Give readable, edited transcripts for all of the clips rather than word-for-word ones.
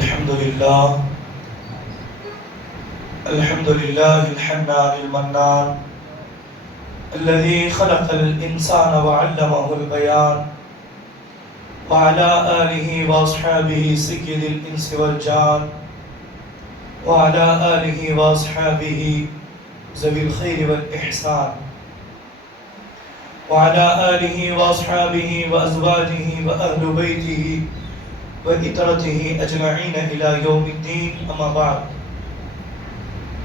الحمد لله الحنان المنان الذي خلق الإنسان وعلمه البيان وعلى آله وأصحابه سيد الإنس والجان وعلى آله وأصحابه ذوي الخير والإحسان وعلى آله وأصحابه وأزواجه وأهل بيته وإترته أجمعين إلى يوم الدين. أما بعد،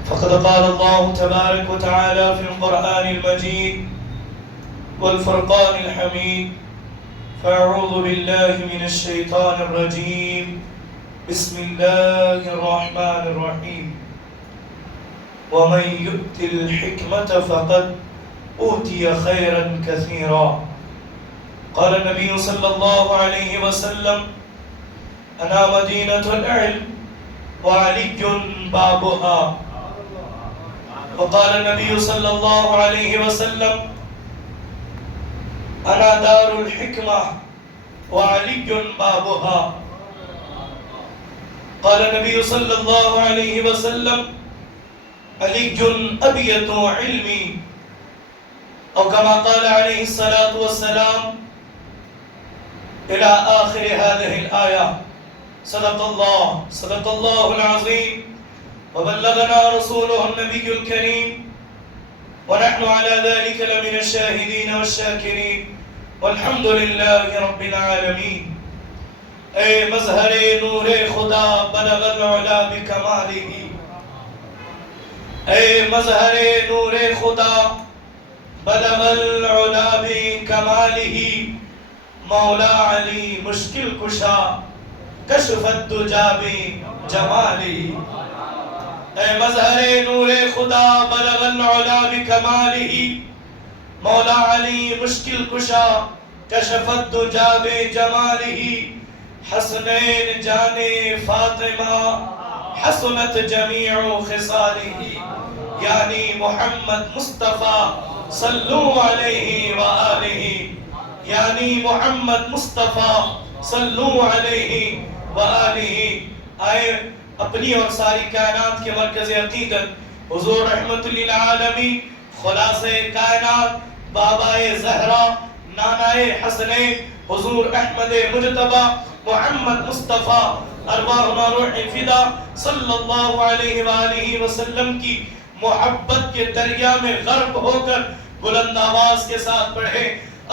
فقد قال الله تبارك وتعالى في القرآن المجيد والفرقان الحميد: فأعوذ بالله من الشيطان الرجيم، بسم الله الرحمن الرحيم. ومن يؤت الحكمة فقد أوتي خيرا كثيرا. قال النبي صلى الله عليه وسلم: أنا مدينة العلم وعلي بابها. وقال النبي صلى الله عليه وسلم: أنا دار الحكمة وعلي بابها. قال النبي صلى الله عليه وسلم: علي أبية علمي. أو كما قال عليه الصلاة والسلام إلى آخر هذه الآية. صدق الله العظيم وبلغنا رسوله النبي الكريم، ونحن على ذلك لمن الشاهدين والشاكرين، والحمد لله رب العالمين. اے مظہر نور خدا بلغ العلا بکمالہ، اے مظہر نور خدا بلغ العلا بکمالہ، مولا علی مشکل کشا کشف الدجا بجمالہ. اے مظہر نور خدا بلغ العلا بکمالہ، مولا علی مشکل کشا کشف الدجا بجمالہ. حسنین جان فاطمہ حسنت جمیع خصالہ، یعنی محمد مصطفیٰ صلو علیہ وآلہ، یعنی محمد مصطفیٰ صلو علیہ وآلہ. آئے اپنی اور ساری کائنات کے مرکز عقیدت حضور رحمت للعالمین، خلاصہ کائنات، بابا زہرا، نانا حسنین، حضور احمد مجتبی محمد مصطفیٰ ارواحنا روح فدا صلی اللہ علیہ وآلہ وسلم کی محبت کے دریا میں غرق ہو کر بلند آواز کے ساتھ پڑھے: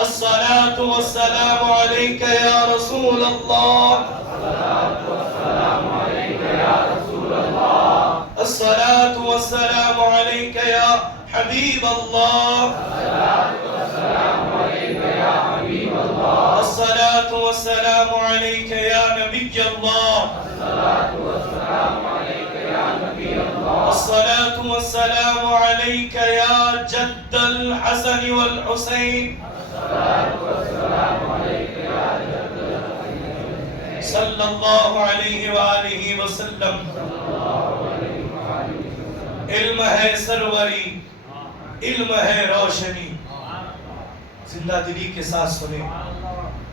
الصلاة والسلام علیک یا رسول اللہ، الصلاة والسلام علیک یا رسول اللہ، الصلاة والسلام علیک یا حبیب اللہ، الصلاة والسلام علیک یا حبیب اللہ، الصلاة والسلام علیک یا نبی اللہ، الصلاة والسلام علیک یا نبی اللہ، الصلاة والسلام علیک یا جد الحسن والحسین، الصلاة والسلام علیک یا جد الحسن والحسین، صلی اللہ علیہ وآلہ وسلم. علم ہے سروری، علم ہے روشنی. زندہ دلی کے ساتھ سنیں،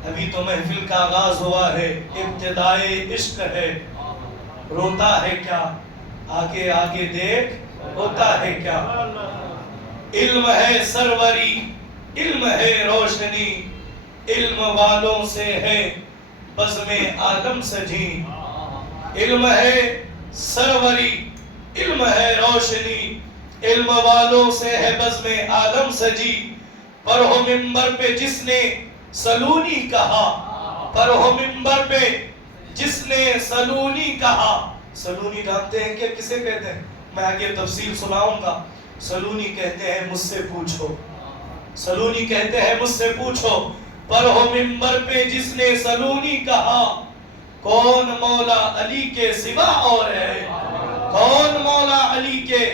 ابھی تو محفل کا آغاز ہوا ہے، ابتدائے عشق ہے. روتا ہے کیا آگے آگے دیکھ، ہوتا ہے کیا. علم ہے سروری، علم ہے روشنی، علم والوں سے ہے بزم عالم سجی. علم ہے سروری، علم ہے روشنی، علم والوں سے ہے بزم عالم سجی. پر ہو منبر پہ جس نے سلونی کہا، پر ہو منبر پہ جس نے سلونی کہا. سلونی جانتے ہیں کہ کسے کہتے ہیں؟ میں آگے تفصیل سناؤں گا. سلونی کہتے ہیں مجھ سے پوچھو، سلونی کہتے ہیں مجھ سے پوچھو. پر ہو منبر پہ جس نے سلونی کہا، کون مولا علی کے سوا اور ہے، کون مولا علی کے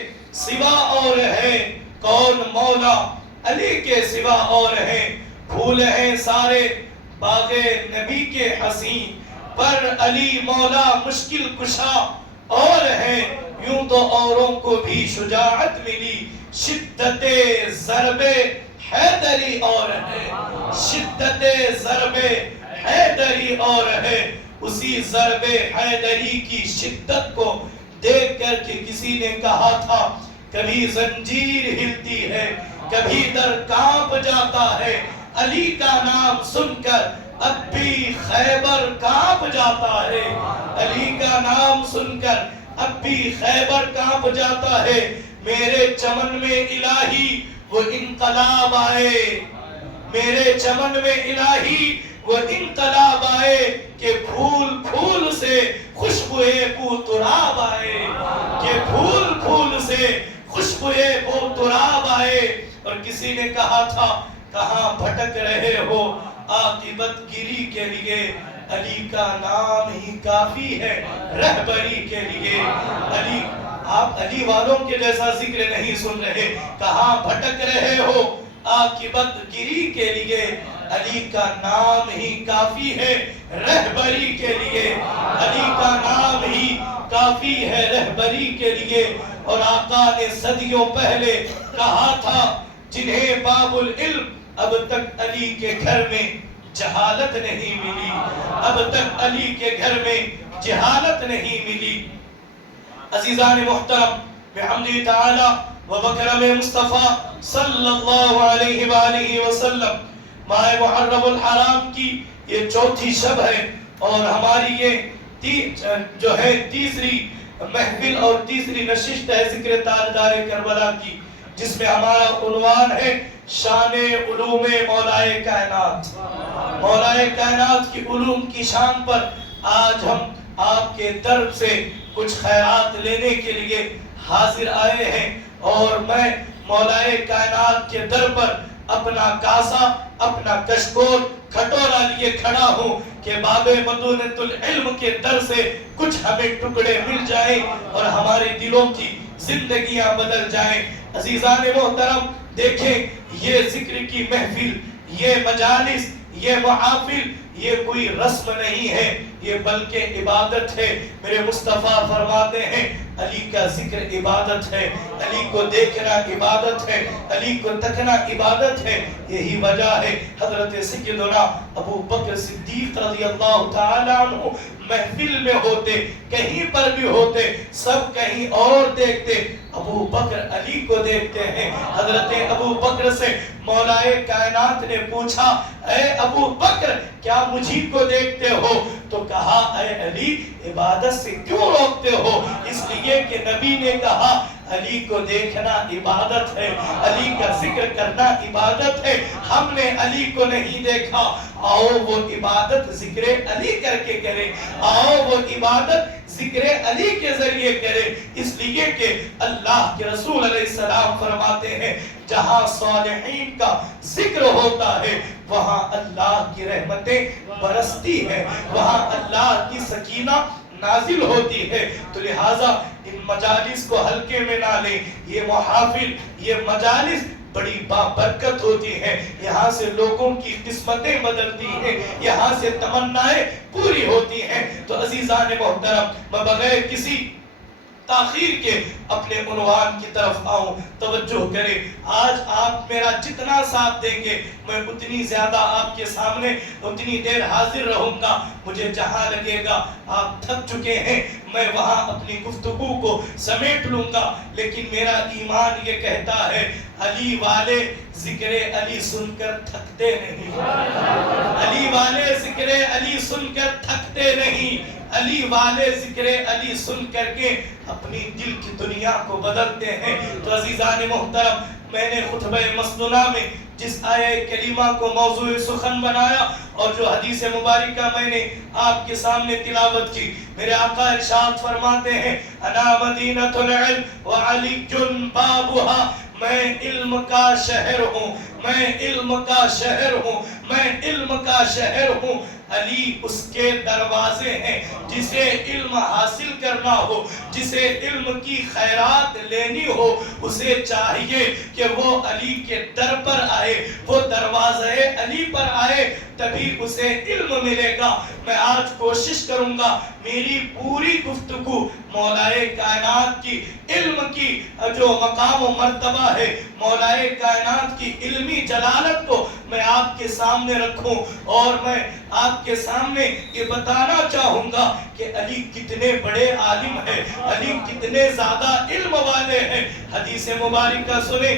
سوا اور ہے، کون مولا علی کے سوا اور ہے. پھول ہیں سارے باغ نبی کے حسین، پر علی مولا مشکل کشا اور ہے. یوں تو اوروں کو بھی شجاعت ملی، شدت ضرب حیدری اور ہے، شدت ضرب حیدری اور ہے. اسی ضرب حیدری کی شدت کو دیکھ کر کے کسی نے کہا تھا کبھی زنجیر ہلتی ہے کبھی در کانپ جاتا ہے، علی کا نام سن کر اب بھی خیبر کانپ جاتا ہے، علی کا نام سن کر اب بھی خیبر کانپ جاتا ہے۔ میرے چمن میں الہی وہ انقلاب آئے، میرے چمن میں الہی وہ انقلاب آئے کہ پھول پھول سے خوشبوئے بو تراب آئے، کہ پھول پھول سے خوشبوئے بو تراب آئے۔ اور کسی نے کہا تھا کہاں بھٹک رہے ہو عاقبت گیری کے لیے، علی کا نام ہی کافی ہے رہبری کے لیے۔ علی، آپ علی والوں کے جیسا ذکر نہیں سن رہے، کہاں بھٹک رہے ہو عاقبت گیری کے لیے، علی کا نام ہی کافی ہے رہبری کے لیے، علی کا نام ہی کافی ہے رہبری کے لیے۔ اور آقا نے صدیوں پہلے کہا تھا جنہیں باب العلم اب تک علی کے گھر میں جہالت نہیں ملی، اب تک علی کے گھر میں جہالت نہیں ملی۔ عزیزان محترم، بحمد تعالی و بکرم مصطفیٰ صلی اللہ علیہ وآلہ وسلم، ماہ محرم الحرام کی یہ چوتھی شب ہے اور ہماری یہ جو ہے تیسری محفل اور تیسری نشست ہے ذکر تاجدار کربلا کی، جس میں ہمارا عنوان ہے شان علوم مولائے کائنات۔ مولائے کائنات کی علوم کی شان پر آج ہم آپ کے در سے کچھ خیرات لینے کے لیے حاضر آئے ہیں، اور میں مولائے کائنات کے در پر اپنا کاسا، اپنا کشکول کھٹورا لیے کھڑا ہوں کہ باب مدونۃ العلم کے در سے کچھ ہمیں ٹکڑے مل جائیں اور ہمارے دلوں کی زندگیاں بدل جائیں۔ عزیزان محترم، دیکھیں یہ ذکر کی محفل، یہ مجالس، یہ محافل، یہ کوئی رسم نہیں ہے، یہ بلکہ عبادت ہے۔ میرے مصطفیٰ فرماتے ہیں علی کا ذکر عبادت ہے، علی کو دیکھنا عبادت ہے، علی کو تکنا عبادت ہے۔ یہی وجہ ہے حضرت سیدنا ابو بکر صدیق رضی اللہ تعالی عنہ محفل میں ہوتے، کہیں پر بھی ہوتے، سب کہیں اور دیکھتے، ابو بکر علی کو دیکھتے ہیں۔ حضرت ابو بکر سے مولائے کائنات نے پوچھا اے ابو بکر کیا مجھی کو دیکھتے ہو؟ تو کہا اے علی عبادت سے کیوں روکتے ہو؟ اس لیے کہ نبی نے کہا علی کو دیکھنا عبادت ہے، علی کا ذکر کرنا عبادت ہے۔ ہم نے علی کو نہیں دیکھا، آؤ وہ عبادت ذکر علی کر کے کرے، آؤ وہ عبادت ذکر علی کے ذریعے کرے۔ اس لیے کہ اللہ کے رسول علیہ السلام فرماتے ہیں جہاں صالحین کا ذکر ہوتا ہے وہاں اللہ کی رحمتیں برستی ہیں، وہاں اللہ کی سکینہ نازل ہوتی ہے۔ تو لہٰذا ان مجالس کو ہلکے میں نہ لیں، یہ محافل، یہ مجالس بڑی بابرکت ہوتی ہے، یہاں سے لوگوں کی قسمتیں بدلتی ہیں، یہاں سے تمنائیں پوری ہوتی ہیں۔ تو عزیزان محترم، میں بغیر کسی تاخیر کے اپنے عنوان کی طرف آؤں، توجہ کریں۔ آج آپ میرا جتنا ساتھ دیں گے میں اتنی زیادہ آپ کے سامنے اتنی دیر حاضر رہوں گا۔ مجھے جہاں لگے گا آپ تھک چکے ہیں میں وہاں اپنی گفتگو کو سمیٹ لوں گا، لیکن میرا ایمان یہ کہتا ہے علی والے ذکر علی سن کر تھکتے نہیں، علی والے ذکر علی سن کر تھکتے نہیں، علی والے ذکر علی سن کر کے اپنی دل کی دنیا کو بدلتے ہیں۔ تو عزیزان محترم، میں نے خطبہ مسنونہ میں جس آیہ کریمہ کو موضوع سخن بنایا اور جو حدیث مبارکہ میں نے آپ کے سامنے تلاوت کی، میرے آقا ارشاد فرماتے ہیں انا مدینۃ العلم وعلی بابھا، میں علم کا شہر ہوں، میں علم کا شہر ہوں، میں علم کا شہر ہوں۔ علی اس کے دروازے ہیں، جسے علم حاصل کرنا ہو، جسے علم کی خیرات لینی ہو، اسے چاہیے کہ وہ علی کے در پر آئے، وہ دروازے علی پر آئے تبھی اسے علم ملے گا۔ میں آج کوشش کروں گا میری پوری گفتگو مولائے کائنات کی علم کی جو مقام و مرتبہ ہے، مولائے کائنات کی علمی جلالت کو میں آپ کے سامنے رکھوں، اور میں آپ کے سامنے یہ بتانا چاہوں گا کہ علی کتنے بڑے عالم ہیں، علی کتنے زیادہ علم والے ہیں۔ حدیث مبارکہ سنیں،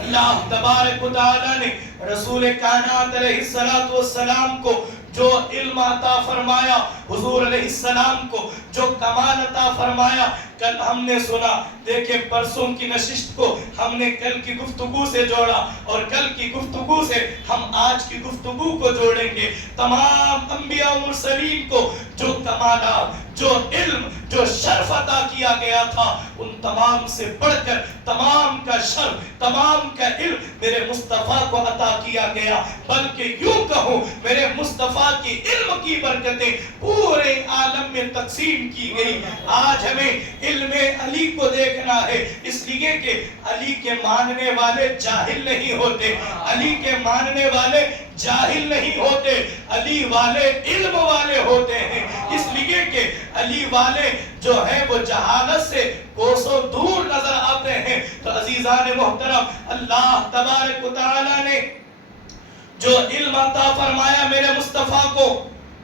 اللہ تبارک و تعالی نے رسول کائنات علیہ السلام کو جو علم عطا فرمایا، حضور علیہ السلام کو جو کمال عطا فرمایا، کل ہم نے سنا، دیکھیں پرسوں کی نشست کو ہم نے کل کی گفتگو سے جوڑا، اور کل کی گفتگو سے ہم آج کی گفتگو کو جوڑیں گے۔ تمام انبیاء و مرسلین کو جو کمالات، جو علم، جو شرف عطا کیا گیا تھا، ان تمام سے بڑھ کر تمام کا شرف، تمام کا علم میرے مصطفیٰ کو عطا کیا گیا، بلکہ یوں کہوں میرے مصطفیٰ کی علم کی برکتیں پورے عالم میں تقسیم کی گئی۔ آج ہمیں علم علی کو دیکھنا ہے، اس لیے کہ علی کے ماننے والے جاہل نہیں ہوتے، علی کے ماننے والے جاہل نہیں ہوتے، علی والے علم والے ہوتے ہیں، اس لیے کہ علی والے جو ہیں وہ جہالت سے کوسوں دور نظر آتے ہیں۔ تو عزیزان محترم، اللہ تبارک و تعالی نے جو علم عطا فرمایا میرے مصطفیٰ کو،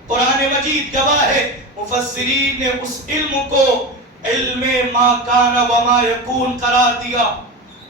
قرآن مجید گواہ ہے، مفسرین نے اس علم کو علم ما کان و ما یکون قرار دیا۔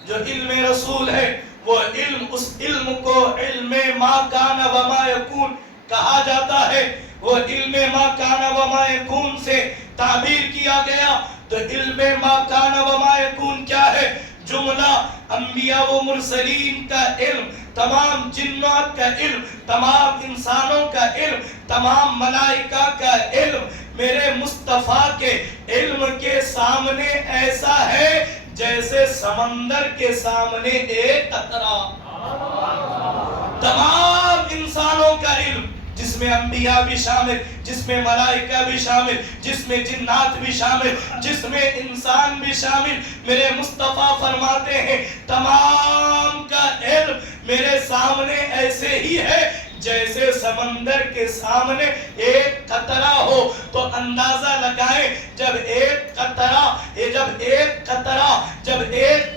جو علم رسول ہے وہ علم، اس علم کو علم ما کان و ما یکون کہا جاتا ہے۔ وہ علم ما کان و ما یکون سے تعبیر کیا گیا۔ تو علم ما کان و ما یکون کیا ہے؟ جملہ انبیاء و مرسلین کا علم، تمام جنات کا علم، تمام انسانوں کا علم، تمام ملائکہ کا علم میرے مصطفیٰ کے علم کے سامنے ایسا ہے جیسے سمندر کے سامنے ایک قطرہ۔ تمام انسانوں کا علم، جس میں انبیاء بھی شامل، جس میں ملائکہ بھی شامل، جس میں جنات بھی شامل، جس میں انسان بھی شامل، میرے مصطفیٰ فرماتے ہیں تمام کا علم میرے سامنے ایسے ہی ہے جیسے سمندر کے سامنے ایک قطرہ ہو۔ تو اندازہ لگائیں، جب ایک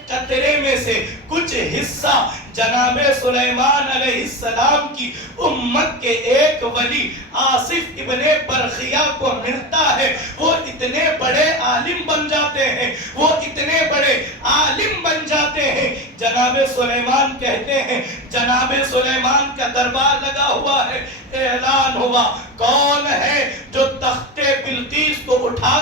قطرے میں سے کچھ حصہ جناب سلیمان علیہ السلام کی امت کے ایک ولی آصف ابن برخیہ کو ملتا ہے، وہ اتنے بڑے عالم بن جاتے ہیں، وہ اتنے بڑے عالم بن جاتے ہیں۔ جناب سلیمان کہتے ہیں، جناب سلیمان کا دربار لگا ہوا ہے، اعلان ہوا کون ہے جو تخت بلقیس کو اٹھا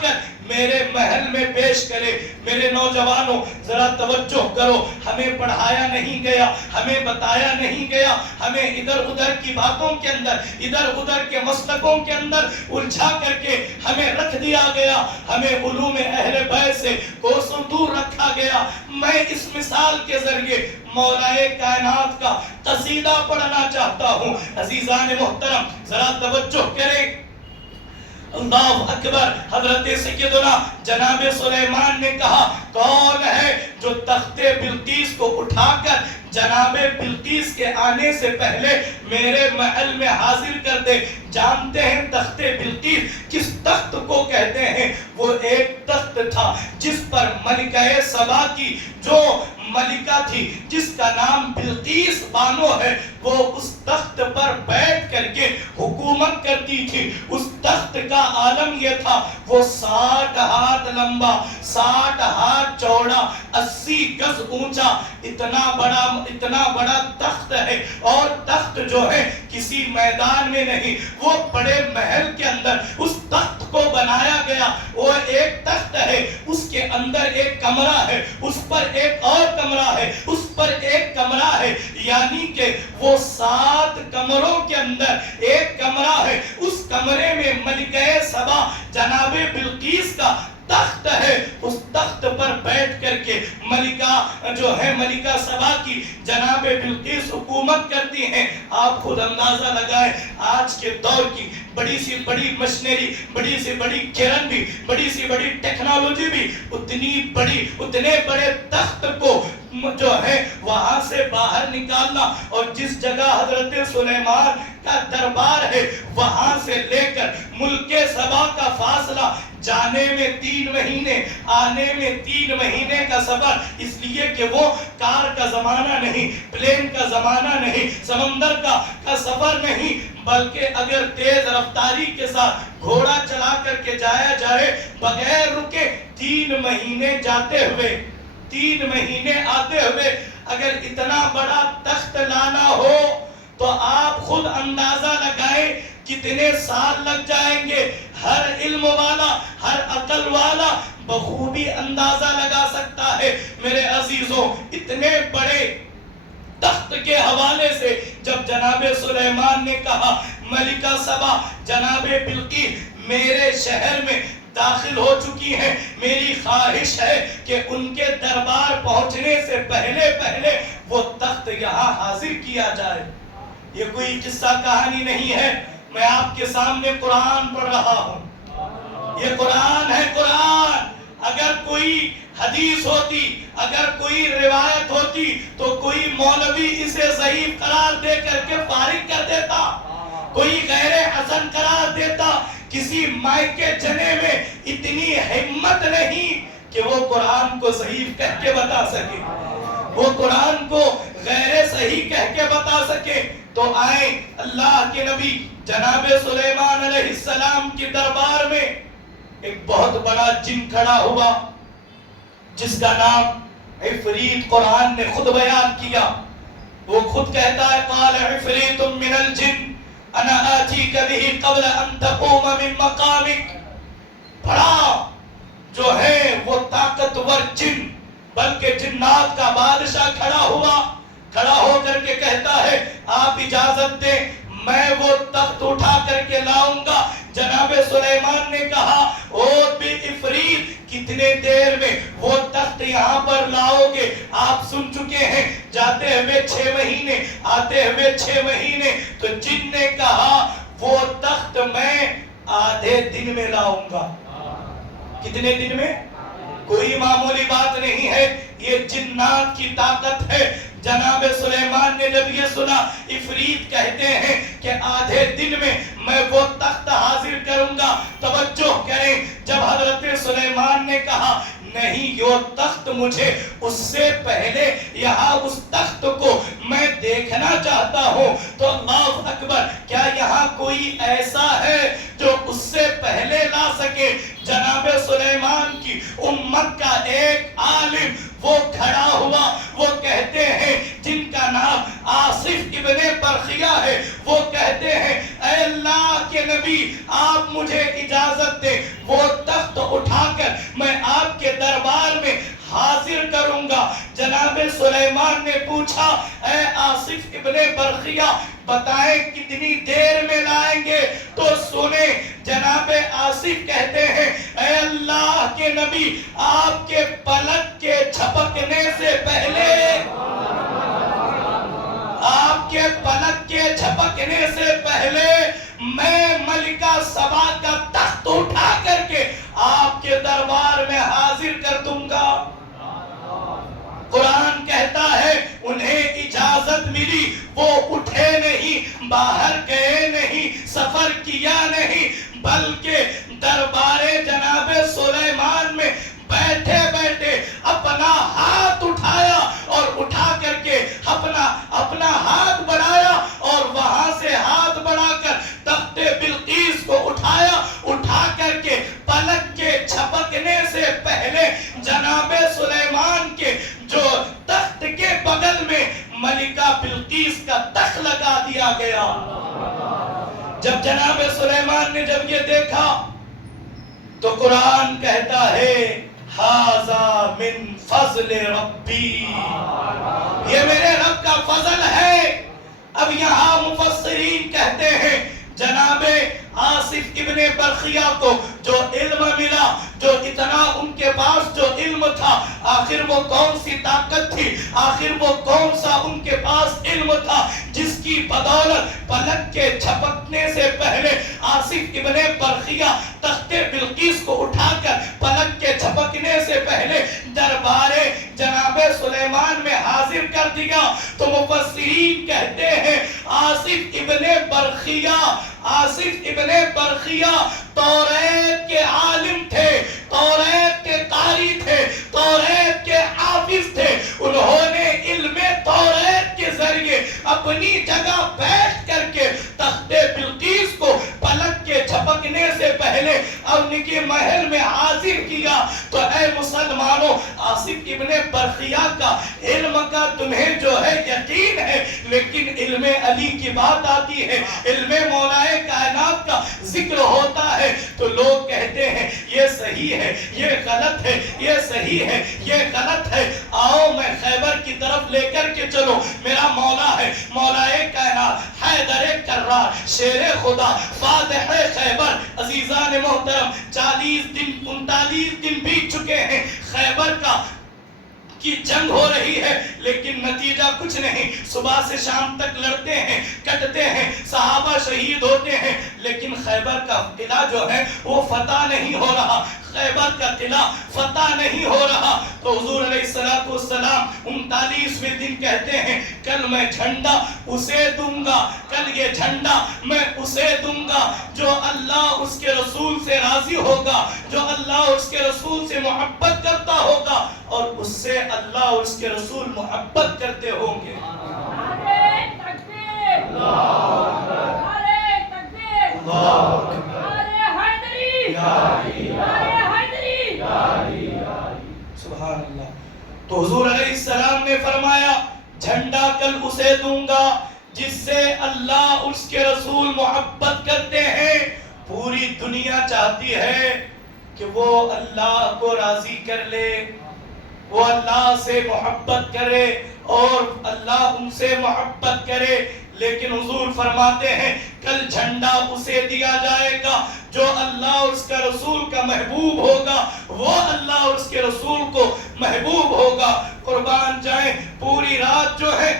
کر میرے محل میں پیش کرے۔ میرے نوجوانوں ذرا توجہ کرو، ہمیں پڑھایا نہیں گیا، ہمیں بتایا نہیں گیا، ہمیں ادھر ادھر کی باتوں کے اندر، ادھر ادھر کے مسلکوں کے اندر الجھا کر کے ہمیں رکھ دیا گیا، ہمیں علوم اہل بیت سے کوسوں دور رکھا گیا۔ میں اس مثال کے ذریعے مولائے کائنات کا قصیدہ پڑھنا چاہتا ہوں۔ عزیزان محترم ذرا توجہ کریں، اللہ اکبر۔ حضرت سیدنا جناب سلیمان نے کہا کون ہے جو تخت بلقیس کو اٹھا کر جناب بلقیس کے آنے سے پہلے میرے محل میں حاضر کر دے۔ جانتے ہیں تخت بلقیس کس تخت کو کہتے ہیں؟ وہ ایک تخت تھا جس پر ملکہ سبا کی جو ملکہ تھی، جس کا نام بلقیس بانو ہے، وہ اس تخت پر بیٹھ کر کے حکومت کرتی تھی۔ اس تخت کا عالم یہ تھا، وہ 60 ہاتھ لمبا، 60 ہاتھ چوڑا، 80 گز اونچا، اتنا بڑا تخت ہے۔ اور تخت جو ہے کسی میدان میں نہیں، وہ بڑے محل کے اندر اس تخت کو بنایا گیا۔ وہ ایک تخت ہے، اس کے اندر ایک کمرہ ہے، اس پر ایک اور کمرہ ہے، اس پر ایک کمرہ ہے، یعنی کہ وہ 7 کمروں کے اندر ایک کمرہ ہے۔ اس کمرے میں ملکہ سبا جناب بلقیس کا تخت ہے۔ اس تخت پر بیٹھ کر کے ملکہ سبا کی جناب بلقیس حکومت کرتی ہیں. آپ خود اندازہ لگائیں آج کے دور کی بڑی سی بڑی مشنری، بڑی سی بڑی کرن بھی، بڑی سی بڑی ٹیکنالوجی بھی اتنے بڑے تخت کو جو ہے وہاں سے باہر نکالنا، اور جس جگہ حضرت سلیمان کا دربار ہے وہاں سے لے کر ملک سبا کا فاصلہ جانے میں 3 مہینے، آنے میں 3 مہینے کا سفر، اس لیے کہ وہ کار کا زمانہ نہیں، پلین کا زمانہ نہیں، سمندر کا سفر نہیں، بلکہ اگر تیز رفتاری کے ساتھ گھوڑا چلا کر کے جایا جائے بغیر رکے 3 مہینے جاتے ہوئے 3 مہینے آتے ہوئے اگر اتنا بڑا تخت لانا ہو تو آپ خود اندازہ لگائیں کتنے سال لگ جائیں گے. ہر علم والا، ہر عقل والا بخوبی اندازہ لگا سکتا ہے. میرے عزیزوں، اتنے بڑے تخت کے حوالے سے جب جناب سلیمان نے کہا ملکہ سبا جناب بلقیس میرے شہر میں داخل ہو چکی ہیں، میری خواہش ہے کہ ان کے دربار پہنچنے سے پہلے وہ تخت یہاں حاضر کیا جائے. یہ کوئی قصہ کہانی نہیں ہے، میں آپ کے سامنے قرآن پڑھ رہا ہوں. یہ قرآن ہے، قرآن. اگر کوئی حدیث ہوتی، اگر کوئی روایت ہوتی تو کوئی مولوی اسے ضعیف قرار دے کر کے فارغ کر دیتا، کوئی غیر حسن قرار دیتا. کسی مائکے جنے میں اتنی ہمت نہیں کہ وہ قرآن کو ضعیف کہہ کے بتا سکے، وہ قرآن کو غیر صحیح کہہ کے بتا سکے. تو آئیں اللہ کے نبی جناب سلیمان علیہ السلام کی دربار میں ایک بہت بڑا جن کھڑا ہوا جس کا نام عفریت قرآن نے خود بیان کیا. وہ خود کہتا ہے قال عفریت من الجن انا آتیک به قبل ان تقوم من مقامک. بڑا جو ہے وہ طاقتور جن، بلکہ جنات کا بادشاہ کھڑا ہو کر کے کہتا ہے آپ اجازت دیں میں وہ تخت اٹھا کر کے لاؤں گا. جناب سلیمان نے کہا او بے عفریت کتنے دیر میں وہ تخت یہاں پر لاؤ گے؟ آپ سن چکے ہیں جاتے ہوئے 6 مہینے، آتے ہوئے 6 مہینے. تو جن نے کہا وہ تخت میں آدھے دن میں لاؤں گا. کتنے دن میں؟ کوئی معمولی بات نہیں ہے، یہ جنات کی طاقت ہے. جناب سلیمان نے جب یہ سنا عفریت کہتے ہیں کہ آدھے دن میں وہ تخت حاضر کروں گا. توجہ کریں، جب حضرت سلیمان نے کہا نہیں یہ تخت مجھے اس سے پہلے یہاں اس تخت کو میں دیکھنا چاہتا ہوں، تو اللہ اکبر، کیا یہاں کوئی ایسا ہے جو اس سے پہلے لا سکے؟ جناب سلیمان کی امت کا ایک عالم وہ کھڑا ہوا، وہ کہتے ہیں جن کا نام آصف ابن برخیہ ہے، وہ کہتے ہیں اے اللہ کے نبی آپ مجھے اجازت دیں وہ تخت اٹھا کر میں آپ کے دربار میں حاضر کروں گا. جناب سلیمان نے پوچھا اے آصف ابن برخیہ بتائیں کتنی دیر میں لائیں گے؟ تو سنیں جناب آصف کہتے ہیں اے اللہ کے نبی آپ کے پلک کے جھپکنے سے پہلے، آپ کے پلک کے جھپکنے سے پہلے میں ملکہ سبا کا تخت اٹھا کر کے آپ کے دربار میں حاضر کر دوں گا. قرآن کہتا ہے انہیں اجازت ملی، وہ اٹھے نہیں، باہر گئے نہیں، سفر کیا نہیں، بلکہ دربار جناب سلیمان میں بیٹھے بیٹھے اپنا ہاتھ اٹھایا اور اٹھا کر کے اپنا ہاتھ بڑھایا اور وہاں سے ہاتھ بڑھا کر تخت بلقیس کو اٹھا کر کے پلک کے جھپکنے سے پہلے جناب سلیمان کے جو تخت کے بغل میں ملکہ بلقیس کا تخت لگا دیا گیا. جب جناب سلیمان نے جب یہ دیکھا تو قرآن کہتا ہے ھذا من فضل ربی، یہ میرے رب کا فضل ہے. اب یہاں مفسرین کہتے ہیں جناب آصف ابن برخیہ کو جو علم ملا، جو اتنا ان کے پاس جو علم تھا، آخر وہ کون سی طاقت تھی، آخر وہ کون سا ان کے پاس علم تھا جس کی بدولت پلک کے جھپکنے سے پہلے آصف ابن برخیہ تخت بلقیس کو اٹھا کر پلک کے جھپکنے سے پہلے دربار جناب سلیمان میں حاضر کر دیا۔ تو مفسرین کہتے ہیں آصف ابن برخیہ توریت کے عالم تھے، توریت کے قاری تھے، توریت کے حافظ تھے۔ انہوں نے علم توریت کے ذریعے اپنی جگہ بیٹھ کر کے تخت بلقیس کو پلک کے جھپکنے سے پہلے ان کے محل میں حاضر کیا۔ تو اے مسلمانوں، آصف ابن برخیہ کا علم کا تمہیں جو ہے یقین ہے، لیکن علم علی کی بات آتی ہے، علم مولائے کائنات کا ذکر ہوتا ہے تو لوگ کہتے ہیں یہ صحیح ہے، یہ غلط ہے، یہ صحیح ہے، یہ غلط ہے، آؤ میں خیبر کی طرف لے کر کے چلو، میرا مولا ہے، مولائے کائنات، حیدر کرار، شیر خدا، فاتح خیبر۔ عزیزان محترم، 39 دن بیت چکے ہیں، خیبر کی جنگ ہو رہی ہے، لیکن نتیجہ کچھ نہیں، صبح سے شام تک لڑتے ہیں، کٹتے ہیں، صحابہ شہید ہوتے ہیں، لیکن خیبر کا قلعہ جو ہے وہ فتح نہیں ہو رہا، خیبر کا قلعہ فتح نہیں ہو رہا۔ تو حضور علیہ السلام 39ویں دن کہتے ہیں کل میں جھنڈا اسے دوں گا، کل یہ جھنڈا میں اسے دوں گا جو اللہ اس کے رسول سے راضی ہوگا، جو اللہ اس کے رسول سے محبت کرتا ہوگا، اور اس سے اللہ اور اس کے رسول محبت کرتے ہوں گے۔ نعرہ تکبیر، نعرہ تکبیر، نعرہ حیدری، نعرہ حیدری، سبحان اللہ۔ تو حضور علیہ السلام نے فرمایا جھنڈا کل اسے دوں گا جس سے اللہ اور اس کے رسول محبت کرتے ہیں۔ پوری دنیا چاہتی ہے کہ وہ اللہ کو راضی کر لے، وہ اللہ سے محبت کرے اور اللہ ان سے محبت کرے، لیکن حضور فرماتے ہیں کل جھنڈا اسے دیا جائے گا جو اللہ اور اس کا رسول کا محبوب ہوگا، وہ اللہ اور اس کے رسول کو محبوب ہوگا۔ قربان جائیں، پوری رات جو ہے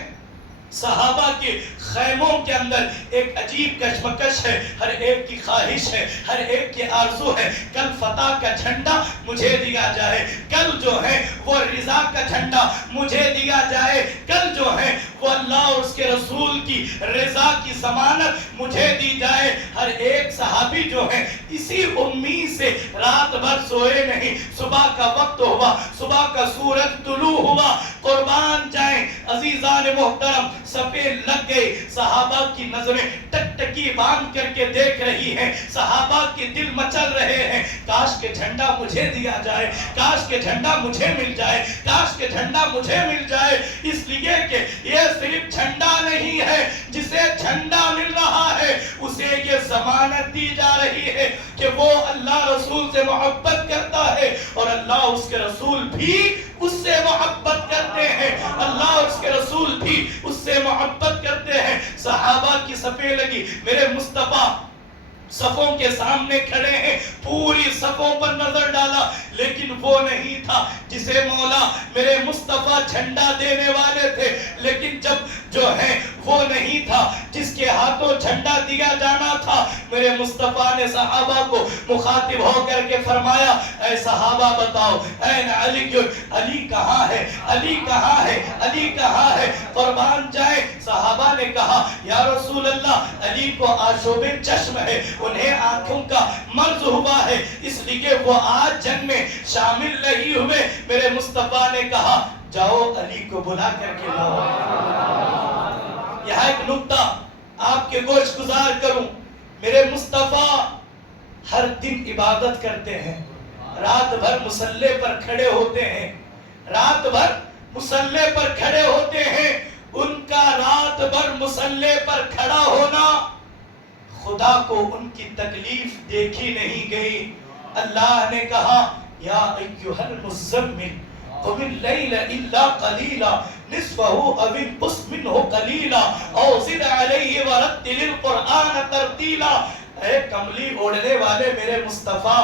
صحابہ کے خیموں کے اندر ایک عجیب کشمکش ہے، ہر ایک کی خواہش ہے، ہر ایک کی آرزو ہے کل فتح کا جھنڈا مجھے دیا جائے، کل جو ہے وہ رضا کا جھنڈا مجھے دیا جائے، کل جو ہے وہ اللہ اور اس کے رسول کی رضا کی ضمانت مجھے دی جائے۔ ہر ایک صحابی جو ہے اسی امید سے رات بھر سوئے نہیں، صبح کا وقت ہوا، صبح کا سورج طلوع ہوا، قربان جائیں عزیزان محترم، صفے لگ گئے، صحابہ کی نظریں ٹکٹکی باندھ کر کے دیکھ رہی ہیں، صحابہ کے دل مچل رہے ہیں، کاش کہ جھنڈا مجھے دیا جائے، کاش کہ جھنڈا مجھے مل جائے، کاش کہ جھنڈا مجھے مل جائے، اس لیے کہ یہ صرف جھنڈا نہیں ہے، جسے جھنڈا مل رہا ہے اسے یہ ضمانت دی جا رہی ہے کہ وہ اللہ رسول سے محبت کرتا ہے اور اللہ اس کے رسول بھی اس سے محبت کرتے ہیں، اللہ اور اس کے رسول بھی اس سے محبت کرتے ہیں۔ صحابہ کی صفیں لگی، میرے مصطفیٰ صفوں کے سامنے کھڑے ہیں، پوری صفوں پر نظر ڈالا، لیکن وہ نہیں تھا جسے مولا میرے مصطفیٰ جھنڈا دینے والے تھے، لیکن جب جو ہے وہ نہیں تھا جس کے ہاتھوں جھنڈا دیا جانا تھا، میرے مصطفیٰ نے صحابہ کو مخاطب ہو کر کے فرمایا اے صحابہ بتاؤ این علی، علی کہاں ہے، علی کہاں ہے، علی کہاں ہے؟ قربان جائے صحابہ نے کہا یا رسول اللہ علی کو آشوب چشم ہے، انہیں آنکھوں کا مرض ہوا ہے، اس لیے وہ آج جنگ میں شامل نہیں ہوئے۔ میرے مصطفیٰ نے کہا جاؤ علی کو بلا کر کے لاؤ۔ یہاں ایک نکتہ آپ کے گوش گزار کروں، میرے مصطفیٰ ہر دن عبادت کرتے ہیں، رات بھر مصلی پر کھڑے ہوتے ہیں، رات بھر مصلی پر کھڑے ہوتے ہیں، ان کا رات بھر مصلی پر کھڑا ہونا خدا کو ان کی تکلیف دیکھی نہیں گئی۔ اللہ نے کہا یا ایھا المزمل قم اللیل الا قلیلا نصفہ او انقص منہ قلیلا او زد علیہ ورتل القرآن ترتیلا۔ اے کملی اوڑھنے والے میرے مصطفیٰ،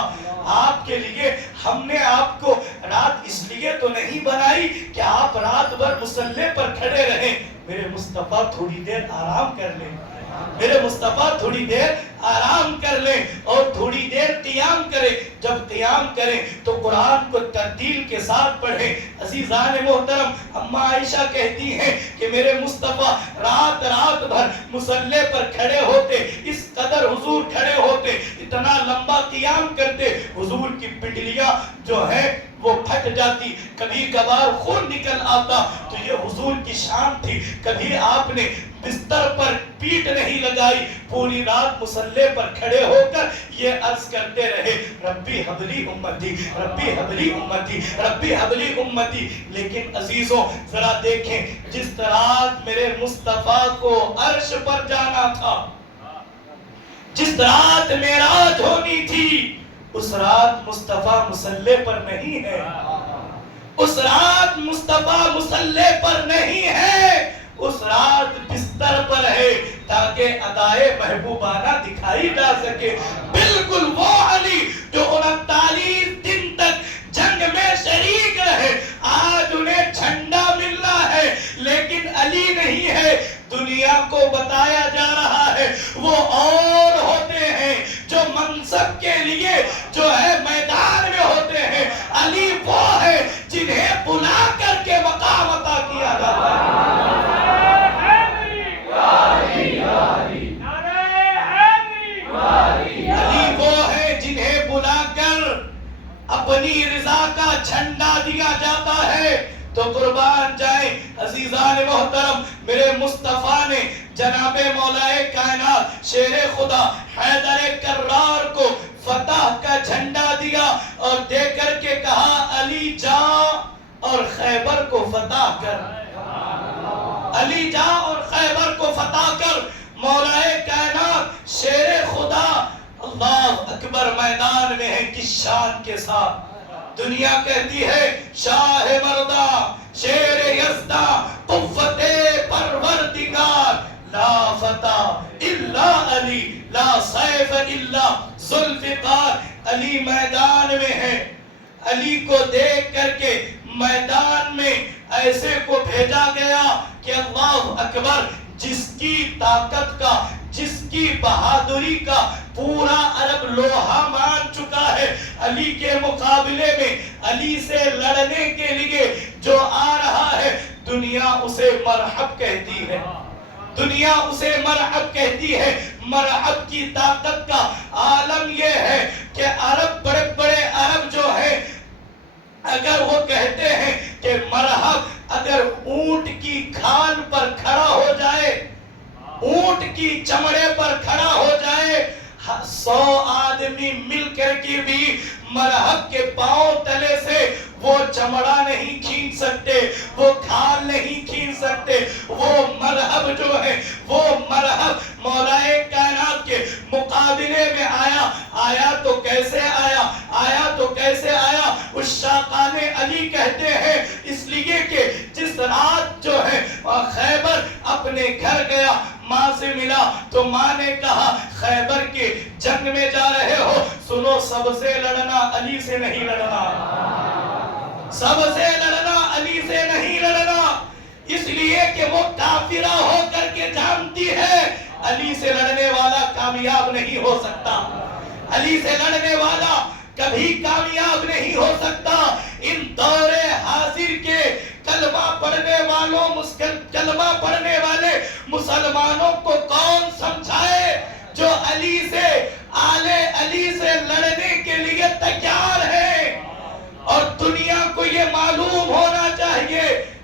آپ کے لیے ہم نے آپ کو رات اس لیے تو نہیں بنائی کہ آپ رات بھر مصلی پر کھڑے رہیں، میرے مصطفیٰ تھوڑی دیر آرام کر لیں، میرے مصطفیٰ تھوڑی دیر آرام کر لیں اور تھوڑی دیر قیام کریں۔ جب قیام کریں تو قرآن کو ترتیل کے ساتھ پڑھیں۔ عزیزان محترم، اماں عائشہ کہتی ہیں کہ میرے مصطفیٰ رات بھر مصلی پر کھڑے ہوتے، اس قدر حضور کھڑے ہوتے، اتنا لمبا قیام کرتے، حضور کی پنڈلیاں جو ہے وہ پھٹ جاتی، کبھی کبھار خون نکل آتا، تو یہ حضور کی شان تھی۔ کبھی آپ نے بستر پر پیٹ نہیں لگائی، پوری رات مصلی پر کھڑے ہو کر یہ عرض کرتے رہے، ربی حبلی امتی، ربی حبلی امتی، ربی حبلی امتی۔ لیکن عزیزوں ذرا دیکھیں، جس رات میرے مصطفیٰ کو عرش پر جانا تھا، جس رات معراج ہونی تھی، اس رات مصطفیٰ مصلی پر نہیں ہے، اس رات مصطفیٰ مصلی پر نہیں ہے، اس رات بستر پر ہے تاکہ ادائے محبوبانہ دکھائی جا سکے۔ بالکل وہ علی جو 39 دن تک جنگ میں شریک رہے، آج انہیں جھنڈا ملنا ہے لیکن علی نہیں ہے۔ دنیا کو بتایا جا رہا ہے وہ اور ہوتے ہیں جو منصب کے لیے جو ہے میدان میں ہوتے ہیں، علی وہ ہے جنہیں بلا کر کے مقام عطا کیا جاتا ہے۔ علی وہ ہے جنہیں بلا کر اپنی رضا کا جھنڈا دیا جاتا ہے۔ تو قربان جائیں عزیزان محترم، میرے مصطفیٰ نے جناب مولا کائنات شیر خدا حیدر کرار کو فتح کا جھنڈا دیا اور دے کر کے کہا، علی جا اور خیبر کو فتح کر، علی جا اور خیبر کو فتح کر۔ مولا کائنات شیر خدا اللہ اکبر میدان میں ہے کس شان کے ساتھ۔ دنیا کہتی ہے شاہ مردہ شیر یزدہ قوت پروردگار، لا فتح الا علی لا سیف الا ذوالفقار۔ علی میدان میں ہے، علی کو دیکھ کر کے میدان میں ایسے کو بھیجا گیا کہ اللہ اکبر، جس کی طاقت کا، جس کی بہادری کا پورا عرب لوہا مان چکا ہے، علی کے مقابلے میں علی سے لڑنے کے لیے جو آ رہا ہے، دنیا اسے مرحب کہتی ہے، دنیا اسے مرحب کہتی ہے۔ مرحب کی طاقت کا عالم یہ ہے کہ عرب، بڑے بڑے عرب جو ہے، اگر وہ کہتے ہیں کہ مرحب، اگر اونٹ کی کھال پر کھڑا ہو جائے، اونٹ کی چمڑے پر کھڑا ہو جائے، 100 آدمی مل کر کے بھی مرحب کے پاؤں تلے سے وہ چمڑا نہیں کھینچ سکتے، وہ کھال نہیں کھینچ سکتے۔ وہ مرحب جو ہے، وہ مرحب مولا کائنات کے مقابلے میں آیا تو کیسے آیا، آیا تو کیسے آیا؟ اس شاقان علی کہتے ہیں اس لیے کہ جس رات جو ہے خیبر اپنے گھر گیا، ماں سے ملا تو ماں نے کہا خیبر کے جنگ میں جا رہے ہو، سنو سب سے لڑنا علی سے نہیں لڑنا، سب سے لڑنا علی سے نہیں لڑنا، اس لیے کہ وہ کافرہ ہو کر کے جانتی ہے علی سے لڑنے والا کامیاب نہیں ہو سکتا، علی سے لڑنے والا کبھی کامیاب نہیں ہو سکتا۔ ان دور حاضر کے کلمہ پڑھنے والوں، کلمہ پڑھنے والے مسلمانوں کو کون سمجھائے جو علی سے، آل علی سے لڑنے کے لیے تیار ہے؟ اور دنیا کو یہ معلوم ہونا چاہیے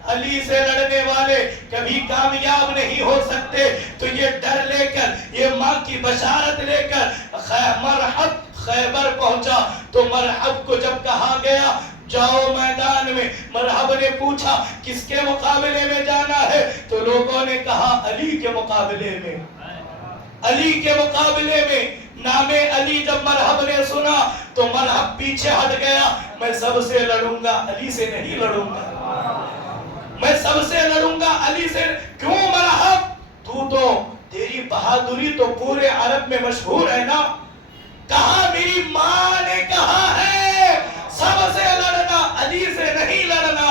علی سے لڑنے والے کبھی کامیاب نہیں ہو سکتے۔ تو یہ ڈر لے کر، یہ ماں کی بشارت لے کر مرحب خیبر پہنچا۔ تو مرحب کو جب کہا گیا جاؤ میدان میں، مرحب نے پوچھا کس کے مقابلے میں جانا ہے؟ تو لوگوں نے کہا علی کے مقابلے میں، علی کے مقابلے میں۔ نام علی جب مرحب نے سنا تو مرحب پیچھے ہٹ گیا، میں سب سے لڑوں گا علی سے نہیں لڑوں گا، میں سب سے لڑوں گا علی سے۔ کیوں مرحب؟ تو تیری بہادری بہادری تو پورے عرب میں مشہور ہے نا. کہا میری ماں نے کہا ہے سب سے لڑنا علی سے نہیں لڑنا.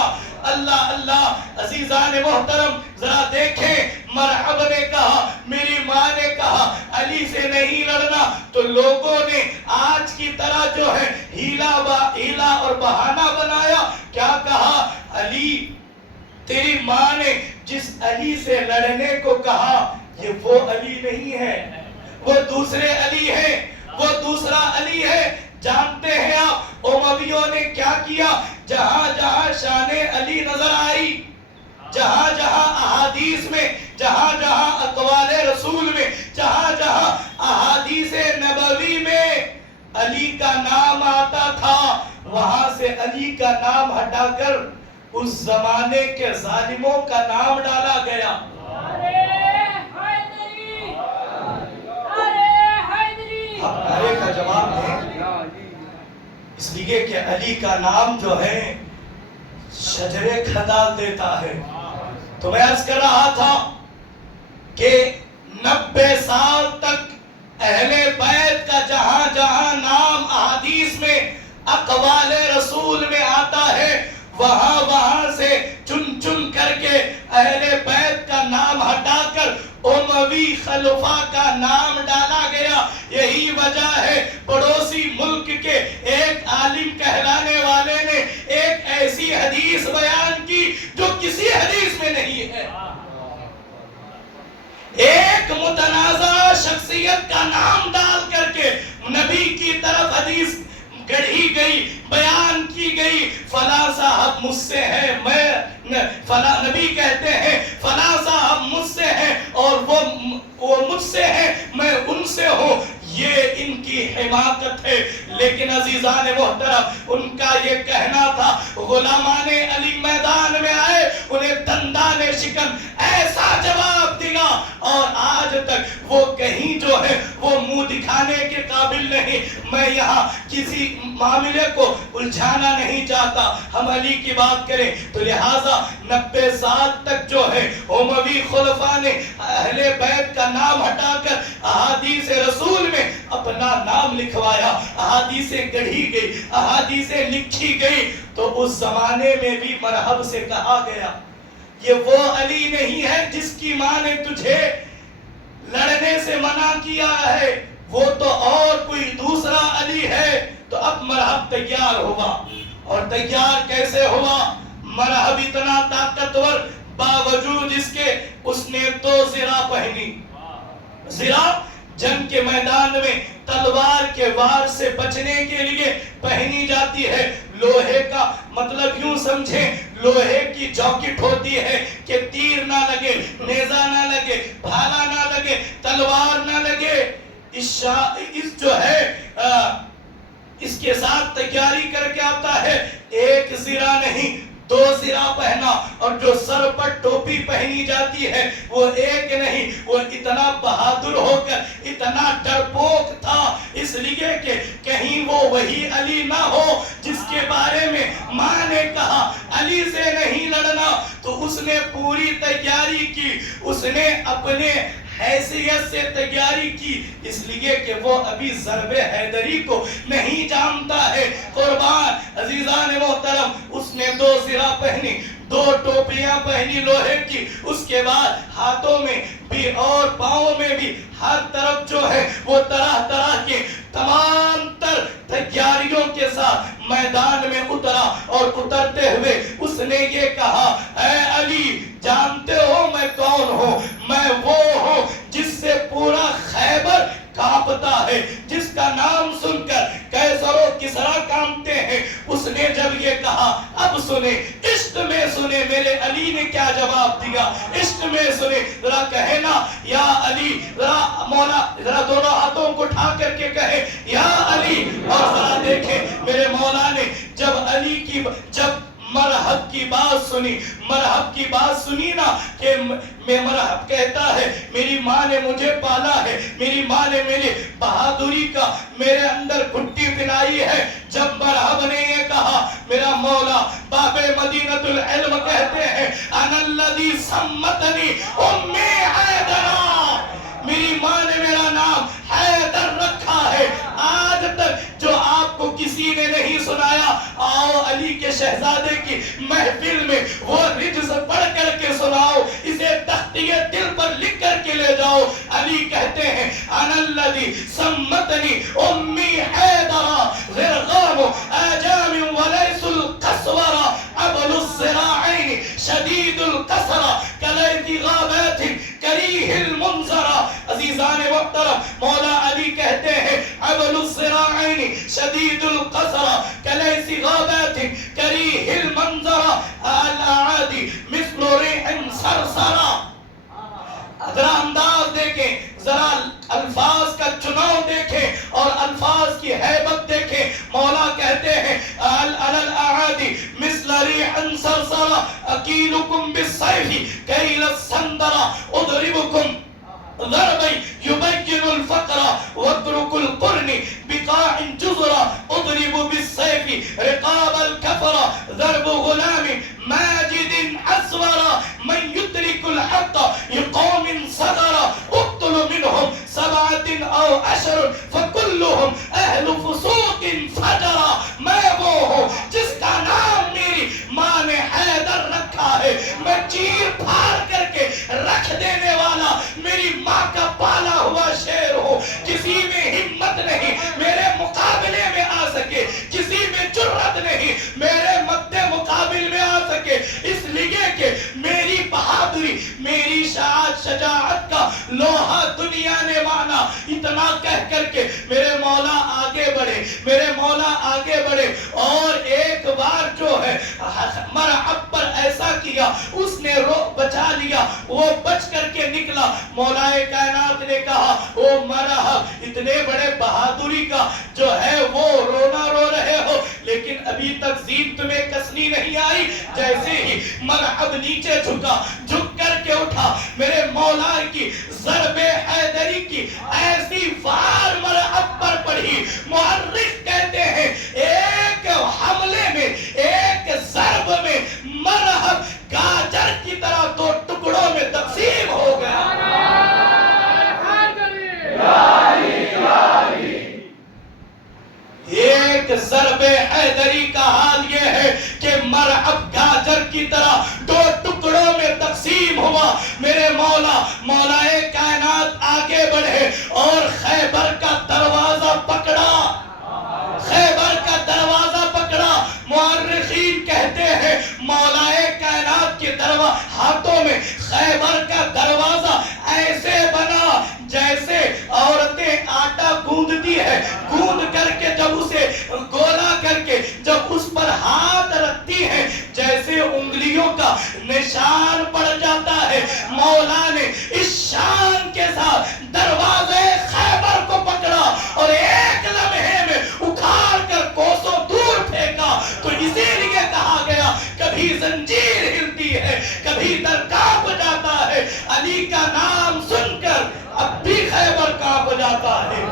اللہ اللہ عزیزان محترم ذرا دیکھیں, مرحب نے کہا, میری ماں نے کہا علی سے نہیں لڑنا, تو لوگوں نے آج کی طرح جو ہے ہیلا اور بہانہ بنایا. کیا کہا؟ علی, تیری ماں نے جس علی سے لڑنے کو کہا یہ وہ علی نہیں ہے, وہ دوسرے علی ہے, وہ دوسرا علی ہے. جانتے ہیں آپ امویوں نے کیا کیا؟ جہاں جہاں شان علی نظر آئی, جہاں جہاں احادیث میں, جہاں جہاں اقوال رسول میں, جہاں جہاں احادیث نبوی میں علی کا نام آتا تھا, وہاں سے علی کا نام ہٹا کر اس زمانے کے ظالموں کا نام ڈالا گیا. اب نعرے کا جواب دیں, اس لیے کہ علی کا نام جو ہے شجرے کھدال دیتا ہے. تو میں عرض کر رہا تھا کہ 90 سال تک اہل بیت کا جہاں جہاں نام احادیث میں اقوال رسول میں آتا ہے وہاں وہاں سے چن چن کر کے اہل بیت کا نام ہٹا کر اموی خلفاء کا نام ڈالا گیا. یہی وجہ ہے پڑوسی ملک کے ایک عالم کہلانے والے نے ایک ایسی حدیث بیان کی جو کسی حدیث میں نہیں ہے. ایک متنازع شخصیت کا نام ڈال کر کے نبی کی طرف حدیث گڑھی گئی, بیان کی گئی, فلاں صاحب مجھ سے ہے, میں فلاں نبی کہتے ہیں فلاں صاحب مجھ سے ہے اور وہ مجھ سے ہے, میں ان سے ہوں. یہ ان کی حماقت ہے. لیکن عزیزان محترم ان کا یہ کہنا تھا غلامان علی میدان میں آئے, انہیں دندان شکن ایسا جواب دیا اور آج تک وہ کہیں جو ہے وہ منہ دکھانے کے قابل نہیں. میں یہاں کسی معاملے کو الجھانا نہیں چاہتا, ہم علی کی بات کریں تو لہٰذا 90 سال تک جو ہے اموی خلفاء نے اہل بیت کا نام ہٹا کر احادیث رسول میں اپنا نام لکھوایا, احادیثیں گڑھی گئی, احادیثیں لکھی گئی. تو اس زمانے میں بھی مرحب سے کہا گیا یہ وہ علی نہیں ہے جس کی ماں نے تجھے لڑنے سے منع کیا ہے, وہ تو اور کوئی دوسرا علی ہے. تو اب مرحب تیار ہوا, اور تیار کیسے ہوا؟ مرحب اتنا طاقتور باوجود اس کے اس نے 2 زرہ پہنی. زرہ جنگ کے میدان میں تلوار کے وار سے بچنے کے لیے پہنی جاتی ہے. لوہے کا مطلب یوں سمجھیں, لوہے کی جاکٹ ہوتی ہے کہ تیر نہ لگے, نیزہ نہ لگے, بھالا نہ لگے, تلوار نہ لگے. اس جو ہے اس کے ساتھ تیاری کر کے آتا ہے. ایک زرہ نہیں 2 زرہ پہنا, اور جو سر پر ٹوپی پہنی جاتی ہے وہ ایک نہیں, وہ اتنا بہادر ہو کر اتنا ڈرپوک تھا اس لیے کہ کہیں وہ وہی علی نہ ہو جس کے بارے میں ماں نے کہا علی سے نہیں لڑنا. تو اس نے پوری تیاری کی, اس نے اپنے حیثیت سے تیاری کی, اس لیے کہ وہ ابھی ضرب حیدری کو نہیں جانتا ہے. قربان عزیزان محترم, اس نے 2 زرہ پہنی, 2 ٹوپیاں پہنی لوہے کی, اس کے بعد ہاتھوں میں بھی اور پاؤں میں بھی ہر طرف جو ہے وہ طرح طرح کے تمام تر تیاریوں کے ساتھ میدان میں اترا. اور اترتے ہوئے اس نے یہ کہا اے علی, جانتے ہو میں کون ہوں؟ میں وہ ہوں جس سے پورا خیبر کانپتا ہے, جس کا نام سن کر قیصر و کسریٰ کانپتے ہیں. اس نے جب یہ کہا, اب سنے, عشق میں سنے میرے علی نے کیا جواب دیا, عشق میں سنے. ذرا کہے نا یا علی, ذرا مولا ذرا دونوں ہاتھوں کو اٹھا کر کے کہے یا علی. اور ذرا دیکھیں میرے مولا نے جب علی کی جب مرحب کی بات سنی, مرحب کی بات سنی نا, کہ میں مرحب کہتا ہے میری ماں نے مجھے پالا ہے, میری ماں نے میری بہادری کا میرے اندر گھٹی پلائی ہے. جب مرحب نے یہ کہا, میرا مولا باب مدینۃ العلم کہتے ہیں انا الذی سمتنی امی حیدرا, میری ماں سنایا، آؤ علی کے شہزادے کی محفل میں وہ رجز پڑھ کر کے سناؤ، اسے تختیہ دل پر لکھ کر کے لے جاؤ۔ علی کہتے ہیں انا الذی سمتنی امی حیدرا غرغام آجام ولیس القسورا ابل الزراعین شدید القسرا کلیت غابات کریہ المنظرا۔ عزیزان محترم، مولا علی کہتے ہیں ابل الزراعین شدید القسرا کلیت غابات کریہ المنظرا الاعادی مثل ریح سرسرا۔ ذرا انداز دیکھیں، ذرا الفاظ کا چناؤ دیکھیں اور الفاظ کی ہیبت دیکھیں۔ مولا کہتے ہیں الاعادی مثل ریح سرسرا اکیلکم بالسیف کیل السندرا اضربکم ضربی یبین الفقر واترک القرن بقاع جزرا اضرب بالسیف رقاب الكفر ضرب غلام ماجد اسورا من يدرك الحق يقوم صدرا اقتل منهم 7 أو 10 فكلهم اہل فسوق فجرا۔ میں وہ ہوں جس کا نام میری ماں نے حیدر رکھا ہے، میں چیر پھاڑ کر کے رکھ دینے والا میری ماں کا پالا ہوا شیر ہوں۔ کسی میں ہمت نہیں میرے مقابلے میں آ سکے، کسی میں جرأت نہیں میرے مد مقابل میں آ سکے، اس لیے کہ میری بہادری، میری شجاعت کا لوہا دنیا نے مانا۔ اتنا کہہ کر کے میرے مولا آگے بڑھے، میرے مولا آگے بڑھے اور ایک بار جو ہے مرعب پر ایسا کیا، اس نے بچا لیا، وہ بچ کر کے نکلا۔ مولا کائنات نے کہا او مرحب، اتنے بڑے بہادری کا جو ہے وہ رونا رو رہے ہو، لیکن ابھی تک زین تمہیں کسنی نہیں آئی۔ جیسے ہی مرحب نیچے جھکا، جھک کر کے اٹھا، میرے مولا کی ضرب حیدری کی ایسی وار مرحب پر پڑھی۔ مورخ کہتے ہیں ایک حملے میں، ایک ضرب میں مرحب گاجر کی طرح 2 ٹکڑوں میں تقسیم ہو گیا۔ ایک ضرب حیدری کا حال یہ ہے کہ مرحب گاجر کی طرح 2 ٹکڑوں میں تقسیم ہوا۔ میرے مولا، مولا کائنات آگے بڑھے اور خیبر کا دروازہ پکڑا، خیبر کا دروازہ پکڑا۔ مورخین کہتے ہیں مولا کائنات کے ہاتھوں میں خیبر کا دروازہ ایسے بنا جیسے عورتیں آٹا گوندتی ہے، گوند کر کے جب اسے گولا کر کے جب اس پر ہاتھ رکھتی ہے جیسے انگلیوں کا نشان پڑ جاتا ہے۔ مولا نے اس شان کے ساتھ دروازے خیبر کو پکڑا اور ایک لمحے میں اکھاڑ کر کوسوں دور پھینکا۔ تو اسی لیے کہا گیا کبھی زنجیر ہلتی ہے، کبھی در کانپ جاتا ہے، علی کا نام سن کر اب بھی خیبر کانپ جاتا ہے۔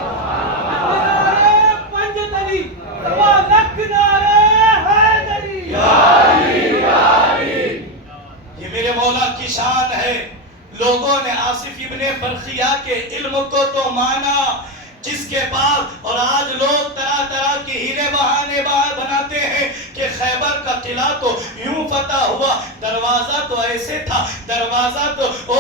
یہ میرے مولا کی شان ہے۔ لوگوں نے آصف ابن برخیہ کے علم کو تو مانا، جس کے بعد اور آج لوگ طرح طرح کے ہیلے بہانے بناتے ہیں کہ خیبر کا قلعہ تو یوں فتح ہوا، دروازہ تو ایسے تھا، دروازہ تو او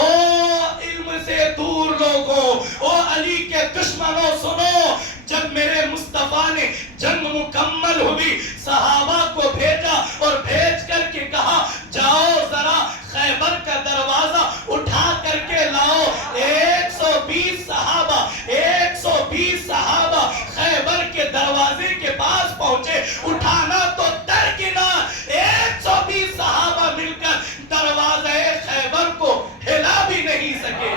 علم سے دور لوگوں، او علی کے دشمنوں سنو، جب میرے مصطفیٰ نے جنگ مکمل ہوئی صحابہ کو بھیجا اور بھیج کر کے کہا جاؤ ذرا خیبر کا دروازہ اٹھا کر کے لاؤ۔ 120 صحابہ خیبر کے دروازے کے پاس پہنچے، اٹھانا تو درکنار 120 صحابہ مل کر دروازے خیبر کو ہلا بھی نہیں سکے،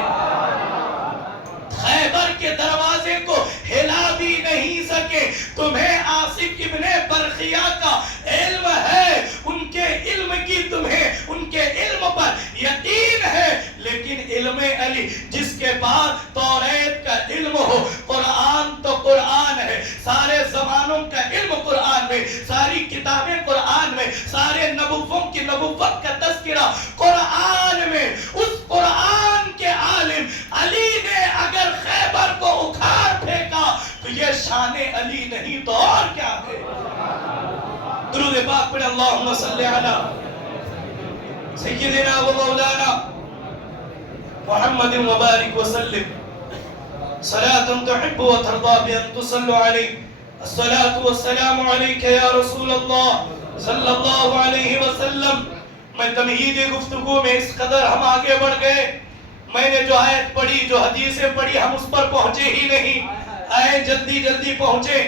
خیبر کے دروازے کو ہلا بھی نہیں سکے۔ تمہیں آصف ابن برخیہ کا علم ہے، ان کے علم کی تمہیں ان کے علم پر یقین ہے، لیکن علم علی جس کے بعد توریت کا علم ہو، قرآن تو قرآن ہے، سارے زمانوں کا علم قرآن میں، ساری کتابیں قرآن میں، سارے نبووں کی نبوت کا تذکرہ قرآن میں، اس قرآن کے عالم علی نے اگر خیبر کو اکھاڑ پھینکا تو یہ شان علی نہیں تو اور کیا ہے۔ درود پاک پڑھیں اللہم صلی علی سیدنا و مولانا محمد مبارک وسلم صلاة تحب و ترضا بأن تصلوا علیہ الصلاة والسلام علیکہ یا رسول اللہ صلی اللہ علیہ وسلم. میں تمہید گفتگو میں اس قدر ہم آگے بڑھ گئے، میں نے جو آیت پڑھی، جو حدیثیں پڑھی، ہم اس پر پہنچے ہی نہیں. آئے جلدی جلدی پہنچے.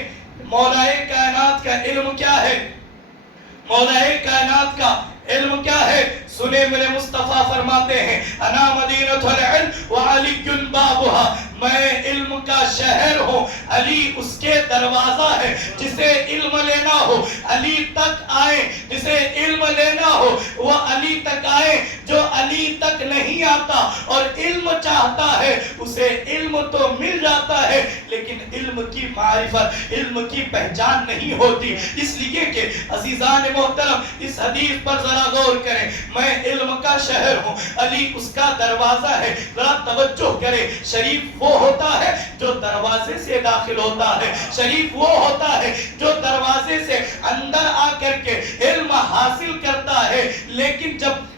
مولا کائنات کا علم کیا ہے؟ مولا کائنات کا علم کیا ہے؟ سنے میرے مصطفیٰ فرماتے ہیں انا مدینۃ العلم وعلی بابها، میں علم کا شہر ہوں، علی اس کے دروازہ ہے. جسے علم لینا ہو علی تک آئے، جسے علم لینا ہو وہ علی تک آئے. جو علی تک نہیں آتا اور علم چاہتا ہے اسے علم تو مل جاتا ہے لیکن علم کی معرفت، علم کی پہچان نہیں ہوتی. اس لیے کہ عزیزان محترم اس حدیث پر ذرا غور کریں. میں علم کا شہر ہوں، علی اس کا دروازہ ہے. ذرا توجہ کریں. شریف وہ ہوتا ہے جو دروازے سے داخل ہوتا ہے، شریف وہ ہوتا ہے جو دروازے سے اندر آ کر کے علم حاصل کرتا ہے. لیکن جب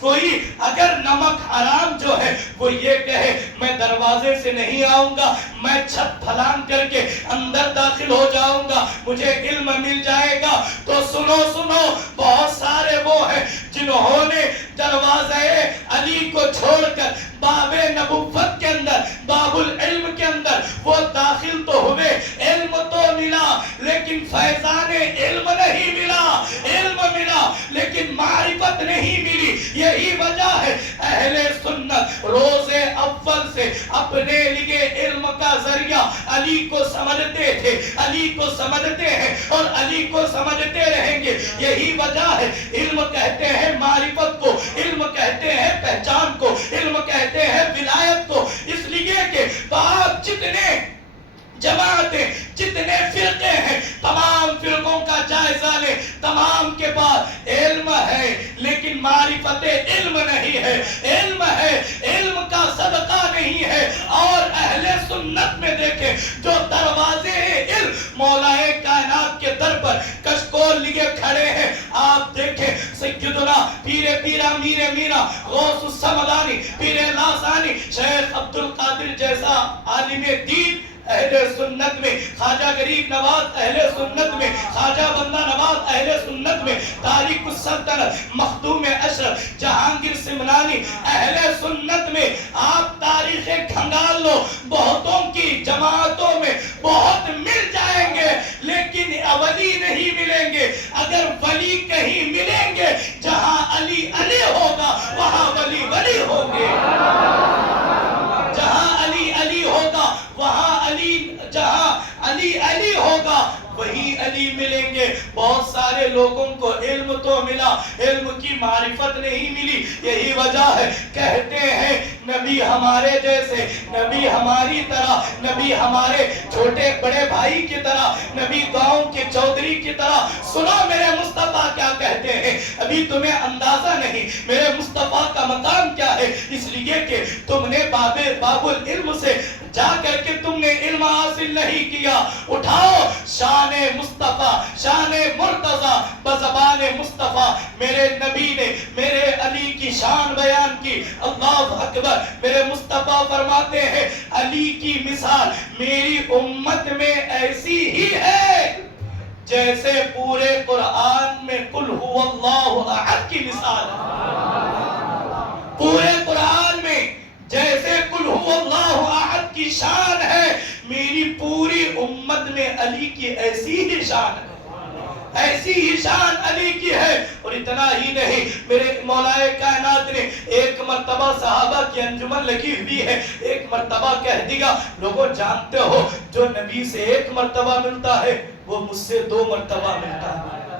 کوئی اگر نمک حرام جو ہے وہ یہ کہے میں دروازے سے نہیں آؤں گا، میں چھت پھلان کر کے اندر داخل ہو جاؤں گا، مجھے علم مل جائے گا، تو سنو سنو بہت سارے وہ ہیں جنہوں نے دروازے علی کو چھوڑ کر باب نبوت کے اندر، باب العلم کے اندر وہ داخل تو ہوئے، علم تو ملا لیکن فیضان علم نہیں ملا. علم ملا لیکن معرفت نہیں ملی. یہی وجہ ہے اہل سنت روز اول سے اپنے لیے علم کا ذریعہ علی کو سمجھتے تھے، علی کو سمجھتے ہیں اور علی کو سمجھتے رہیں گے. یہی وجہ ہے علم کہتے ہیں معرفت کو، علم کہتے ہیں پہچان کو، علم کہتے ہیں ولایت کو. اس لیے کہ آپ جتنے جماعتیں، جتنے فرقے ہیں، تمام فرقوں کا جائزہ لیں، تمام کے پاس علم ہے لیکن معرفت علم نہیں ہے. علم ہے، علم کا صدقہ نہیں ہے. اور اہل سنت میں دیکھیں جو دروازے علم مولا کائنات کے در پر کشکول لیے کھڑے ہیں، آپ دیکھیں سیدنا پیرا میر میرا غوث السمدانی، پیر لاسانی، شیخ عبد القادر جیسا عالم دین اہل سنت میں، خواجہ غریب نواز اہل سنت میں، خواجہ بندہ نواز اہل سنت میں، تاریخ السلطنت مخدوم اشرف جہانگیر سمنانی اہل سنت میں. آپ تاریخیں کھنگال لو، بہتوں کی جماعتوں میں بہت مل جائیں گے لیکن ولی نہیں ملیں گے. اگر ولی کہیں ملیں گے جہاں علی علی ہوگا وہاں ولی ولی ہوں گے. جہاں علی علی ہوگا وہاں علی، جہاں علی علی ہوگا وہی علی ملیں گے. بہت سارے لوگوں کو علم تو ملا، علم کی معرفت نہیں ملی. یہی وجہ ہے کہتے ہیں نبی ہمارے جیسے، نبی ہماری طرح، نبی ہمارے چھوٹے بڑے بھائی کی طرح، نبی گاؤں کے چودھری کی طرح. سنو میرے مصطفیٰ کیا کہتے ہیں، ابھی تمہیں اندازہ نہیں میرے مصطفیٰ کا مقام کیا ہے. اس لیے کہ تم نے باب العلم سے جا کر کے تم نے علم حاصل نہیں کیا. اٹھاؤ شان مصطفیٰ، شان مرتضی بزبان مصطفیٰ. میرے نبی نے میرے علی کی شان بیان کی. اللہ اکبر. میرے مصطفیٰ فرماتے ہیں علی کی مثال میری امت میں ایسی ہی ہے جیسے پورے قرآن میں قل هو اللہ احد کی مثال ہے. پورے قرآن میں جیسے قل هو اللہ احد کی شان ہے، میری پوری امت میں علی کی ایسی ہی شان ہے، ایسی ہی شان علی کی ہے. اور اتنا ہی نہیں، میرے مولا کائنات نے ایک مرتبہ صحابہ کی انجمن لگی ہوئی ہے، ایک مرتبہ کہہ دیا لوگوں جانتے ہو جو نبی سے ایک مرتبہ ملتا ہے وہ مجھ سے 2 مرتبہ ملتا ہے.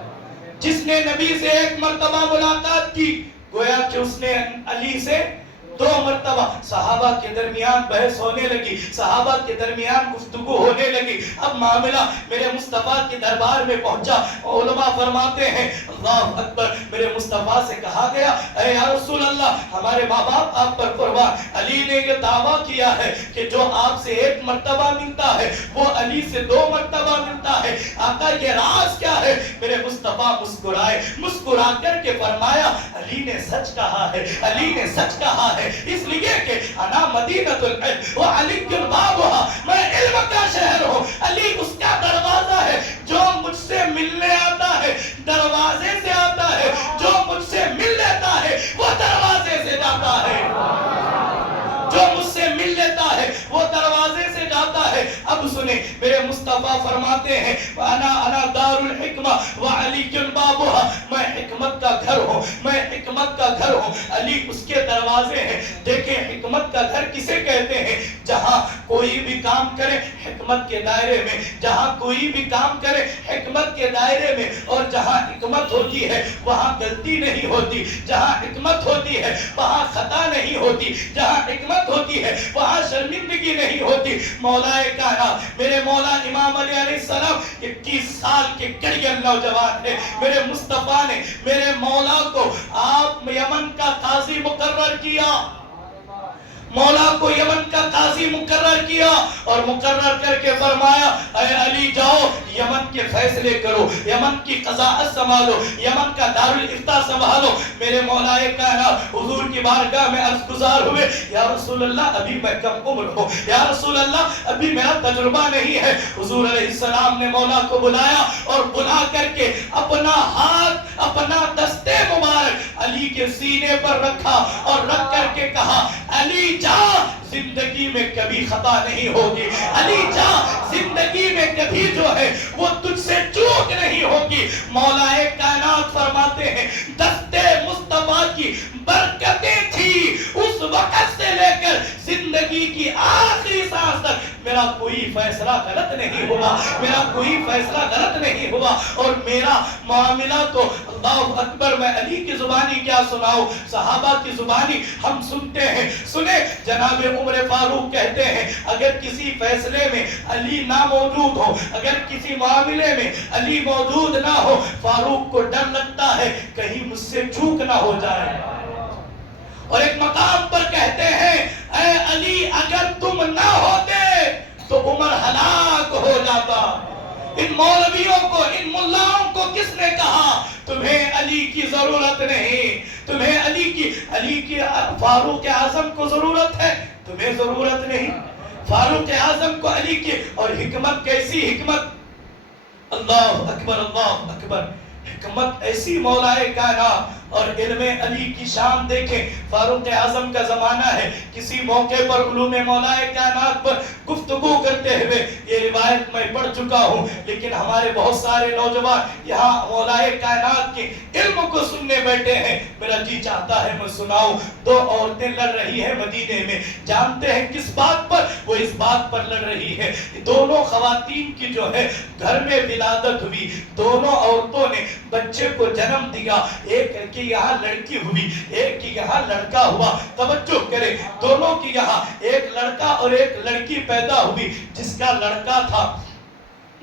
جس نے نبی سے ایک مرتبہ ملاقات کی گویا کہ اس نے علی سے دو مرتبہ صحابہ کے درمیان بحث ہونے لگی، صحابہ کے درمیان گفتگو ہونے لگی۔ اب معاملہ میرے مصطفیٰ کے دربار میں پہنچا۔ علماء فرماتے ہیں اللہ اکبر، میرے مصطفیٰ سے کہا گیا اے یا رسول اللہ، ہمارے ماں باپ آپ پر قربان، علی نے یہ دعویٰ کیا ہے کہ جو آپ سے ایک مرتبہ ملتا ہے وہ علی سے دو مرتبہ ملتا ہے، آقا یہ راز کیا ہے؟ میرے مصطفیٰ مسکرائے، مسکرا کر کے فرمایا علی نے سچ کہا ہے، علی نے سچ کہا ہے، اس لیے کہ انا مدینۃ العلم وعلی بابھا، میں علم کا شہر ہوں، علی اس کا دروازہ ہے، جو مجھ سے ملنے آتا ہے دروازے سے آتا ہے، جو مجھ سے مل لیتا ہے وہ دروازے سے جاتا ہے، جو مجھ سے مل لیتا ہے وہ دروازے سے جاتا ہے۔ اب سنیں میرے مصطفیٰ فرماتے ہیں انا دار الحکمہ وعلی بابھا، میں حکمت کا گھر ہوں، میں حکمت کا گھر ہوں، علی اس کے دروازے ہیں۔ دیکھیں حکمت کا گھر کسے کہتے ہیں؟ جہاں کوئی بھی کام کرے حکمت کے دائرے میں، جہاں کوئی بھی کام کرے حکمت کے دائرے میں، اور جہاں حکمت ہوتی ہے وہاں غلطی نہیں ہوتی، جہاں حکمت ہوتی ہے وہاں خطا نہیں ہوتی، جہاں حکمت ہوتی ہے وہاں شرمندگی نہیں ہوتی۔ مولا کائنات میرے مولا امام علی علیہ السلام 21 سال کے کڑیل نوجوان ہے، میرے مصطفیٰ نے میرے مولا کو آپ یمن کا قاضی مقرر کیا، مولا کو یمن کا قاضی مقرر کیا اور مقرر کر کے فرمایا اے علی جاؤ یمن کے فیصلے کرو، یمن کی قضاءت سنبھالو، یمن کا دارالفتاء سنبھالو۔ میرے مولا کائنات حضور کی بارگاہ میں عرض گزار ہوئے یا رسول اللہ ابھی میں کم عمر ہوں، یا رسول اللہ ابھی میرا تجربہ نہیں ہے۔ حضور علیہ السلام نے مولا کو بلایا اور بلا کر کے اپنا ہاتھ، اپنا دستے مبارک علی کے سینے پر رکھا اور رکھ کر کے کہا علی جا زندگی میں کبھی خطا نہیں ہوگی، علی جا زندگی میں کبھی جو ہے وہ تجھ سے چوک نہیں ہوگی۔ مولا کائنات فرماتے ہیں دستے مصطفیٰ کی برکتیں تھی اس وقت سے لے کر زندگی کی آخری سانس تک میرا کوئی فیصلہ غلط نہیں ہوا، میرا کوئی فیصلہ غلط نہیں ہوا، اور میرا معاملہ تو اللہ اکبر، میں علی کی زبانی کیا سناؤں، صحابہ کی زبانی ہم سنتے ہیں۔ سنیں جناب عمر فاروق کہتے ہیں اگر کسی فیصلے میں علی نہ موجود ہو، اگر کسی معاملے میں علی موجود نہ ہو، فاروق کو ڈر لگتا ہے کہیں مجھ سے چوک نہ ہو جائے، اور ایک مقام پر کہتے ہیں اے علی اگر تم نہ ہوتے تو عمر ہلاک ہو جاتا۔ ان مولویوں کو، ان ملاؤں کو کس نے کہا تمہیں علی کی ضرورت نہیں، تمہیں علی کی فاروق اعظم کو ضرورت ہے، تمہیں ضرورت نہیں۔ فاروق اعظم کو علی کی، اور حکمت کیسی حکمت، اللہ اکبر اللہ اکبر، حکمت ایسی مولا کائنات، اور علم علی کی شان دیکھیں۔ فاروق اعظم کا زمانہ ہے، کسی موقع پر علوم مولا کائنات پر گفتگو کرتے ہوئے یہ روایت میں پڑھ چکا ہوں، لیکن ہمارے بہت سارے نوجوان یہاں مولا کائنات کے علم کو سننے بیٹھے ہیں، میرا جی چاہتا ہے میں سناؤں۔ دو عورتیں لڑ رہی ہیں مدینے میں، جانتے ہیں کس بات پر؟ وہ اس بات پر لڑ رہی ہے دونوں خواتین کی جو ہے گھر میں ولادت ہوئی، دونوں عورتوں نے بچے کو جنم دیا، ایک کی یہاں لڑکی ہوئی، ایک کی یہاں لڑکا ہوا۔ توجہ کرے، دونوں کی یہاں ایک لڑکا اور ایک لڑکی پیدا ہوئی۔ جس کا لڑکا تھا،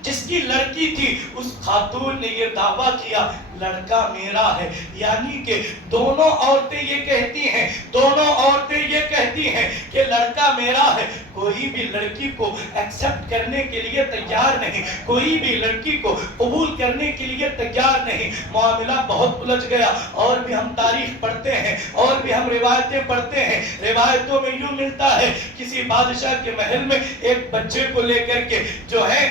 جس کی لڑکی تھی، اس خاتون نے یہ دعویٰ کیا لڑکا میرا ہے، یعنی کہ دونوں عورتیں یہ کہتی ہیں، دونوں عورتیں یہ کہتی ہیں کہ لڑکا میرا ہے۔ کوئی بھی لڑکی کو ایکسپٹ کرنے کے لیے تیار نہیں، کوئی بھی لڑکی کو قبول کرنے کے لیے تیار نہیں۔ معاملہ بہت الجھ گیا، اور بھی ہم تاریخ پڑھتے ہیں، اور بھی ہم روایتیں پڑھتے ہیں۔ روایتوں میں یوں ملتا ہے کسی بادشاہ کے محل میں ایک بچے کو لے کر کے جو ہے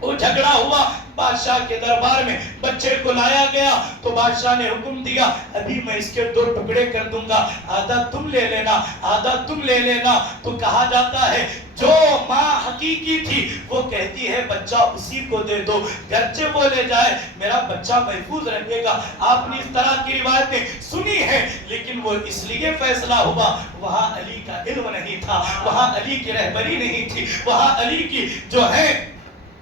وہ جھگڑا ہوا، بادشاہ کے دربار میں بچے کو لایا گیا تو بادشاہ نے حکم دیا ابھی میں اس کے 2 ٹکڑے کر دوں گا، آدھا تم لے لینا، آدھا تم لے لینا۔ تو کہا جاتا ہے جو ماں حقیقی تھی وہ کہتی ہے بچہ اسی کو دے دو، گرچہ وہ لے جائے میرا بچہ محفوظ رہے گا۔ آپ نے اس طرح کی روایتیں سنی ہیں، لیکن وہ اس لیے فیصلہ ہوا وہاں علی کا علم نہیں تھا، وہاں علی کی رہبری نہیں تھی، وہاں علی کی جو ہے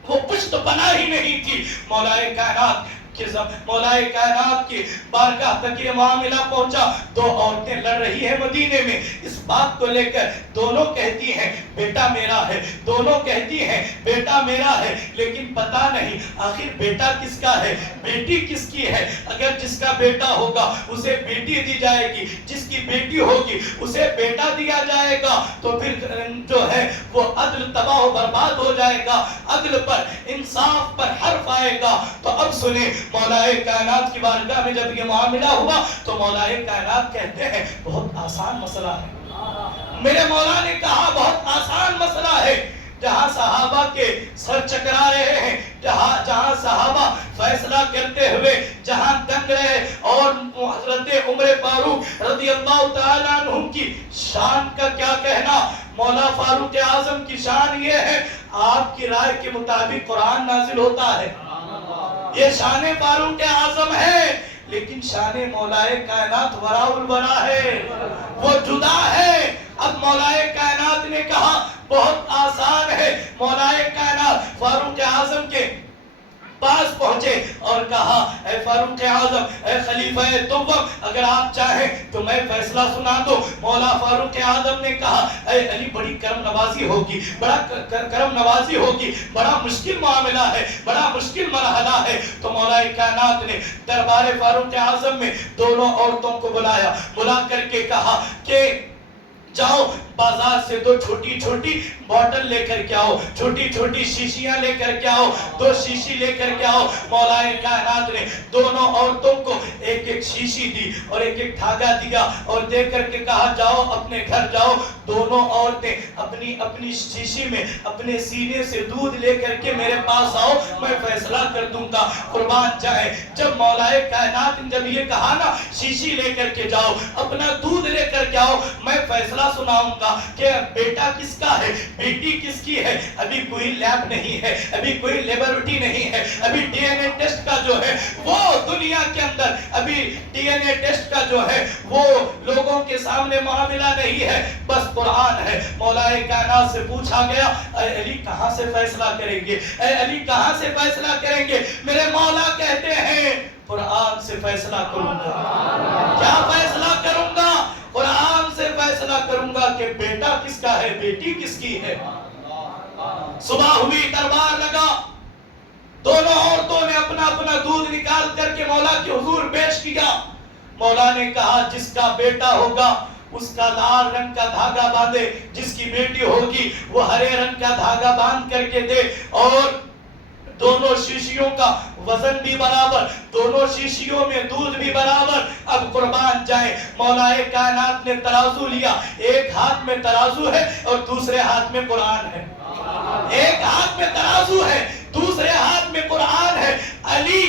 وہ پشت بنا ہی نہیں تھی۔ مولا کائنات کہ مولا کائنات کی بارگاہ تک یہ معاملہ پہنچا. 2 عورتیں لڑ رہی ہیں مدینے میں اس بات کو لے کر. دونوں کہتی ہیں بیٹا میرا ہے, دونوں کہتی ہیں بیٹا میرا ہے, لیکن پتا نہیں آخر بیٹا کس کا ہے, بیٹی کس کی ہے. اگر جس کا بیٹا ہوگا اسے بیٹی دی جائے گی, جس کی بیٹی ہوگی اسے بیٹا دیا جائے گا, تو پھر جو ہے وہ عدل تباہ و برباد ہو جائے گا, عدل پر انصاف پر حرف آئے گا. تو اب سنیں مولا کائنات کی بارگاہ میں جب یہ معاملہ ہوا تو مولا کائنات کہتے ہیں بہت آسان مسئلہ ہے. میرے مولا نے کہا بہت آسان مسئلہ ہے. جہاں صحابہ کے سر چکرا رہے ہیں, جہاں صحابہ فیصلہ کرتے ہوئے جہاں دنگ رہے, اور حضرت عمر فاروق رضی اللہ تعالیٰ عنہ کی شان کا کیا کہنا. مولا فاروق اعظم کی شان یہ ہے آپ کی رائے کے مطابق قرآن نازل ہوتا ہے, یہ شان فاروق اعظم ہے. لیکن شان مولا کائنات وراء الورا ہے, وہ جدا ہے. اب مولا کائنات نے کہا بہت آسان ہے. مولا کائنات فاروق اعظم کے پاس پہنچے اور کہا اے فاروق اعظم, اے خلیفہ دوم, اگر آپ چاہیں تو میں فیصلہ سنا دوں. مولا فاروق اعظم نے کہا اے علی بڑی کرم نوازی ہوگی, بڑا کرم نوازی ہوگی, بڑا مشکل معاملہ ہے, بڑا مشکل مرحلہ ہے. تو مولا کائنات نے دربار فاروق اعظم میں دونوں عورتوں کو بلایا, بلا کر کے کہا کہ جاؤ بازار سے 2 چھوٹی چھوٹی بوٹل لے کر کے آؤ, چھوٹی چھوٹی شیشیاں لے کر کے آؤ, 2 شیشی لے کر کے آؤ. مولا کائنات نے دونوں عورتوں کو ایک ایک شیشی دی اور ایک ایک دھاگا دیا اور دے کر کے کہا جاؤ اپنے گھر جاؤ. دونوں عورتیں اپنی اپنی شیشی میں اپنے سینے سے دودھ لے کر کے میرے پاس آؤ, میں فیصلہ کر دوں گا. قربان جائے, جب مولا کائنات نے جب یہ کہا نا شیشی لے کر کے جاؤ, اپنا دودھ لے کر کے آؤ, میں فیصلہ سناؤں گا کہ بیٹا کس کا ہے, بیٹی کس کی ہے. ابھی کوئی لیب نہیں ہے, ابھی کوئی لیبورٹری نہیں ہے, ابھی ڈی این اے ٹیسٹ کا جو ہے وہ دنیا کے اندر, ابھی ڈی این اے ٹیسٹ کا جو ہے وہ لوگوں کے سامنے معاملہ نہیں ہے, بس قرآن ہے. مولا کائنات سے پوچھا گیا اے علی کہاں سے فیصلہ کریں گے, اے علی کہاں سے فیصلہ کریں گے. میرے مولا کہتے ہیں قرآن سے فیصلہ کروں گا. کیا فیصلہ کروں گا؟ قرآن سے فیصلہ کروں گا کہ بیٹا کس کا ہے, بیٹی کس کی ہے. صبح ہوئی, دربار لگا, دونوں عورتوں نے اپنا اپنا دودھ نکال کر کے مولا کے حضور پیش کیا. مولا نے کہا جس کا بیٹا ہوگا اس کا لال رنگ کا دھاگا باندھے, جس کی بیٹی ہوگی وہ ہرے رنگ کا دھاگا باندھ کر کے دے, اور دونوں شیشیوں کا وزن بھی برابر, دونوں شیشیوں میں دودھ بھی برابر. اب قربان جائیں, مولا کائنات نے ترازو لیا, ایک ہاتھ میں ترازو ہے اور دوسرے ہاتھ میں قرآن ہے. ایک ہاتھ میں ترازو ہے, دوسرے ہاتھ میں قرآن ہے. علی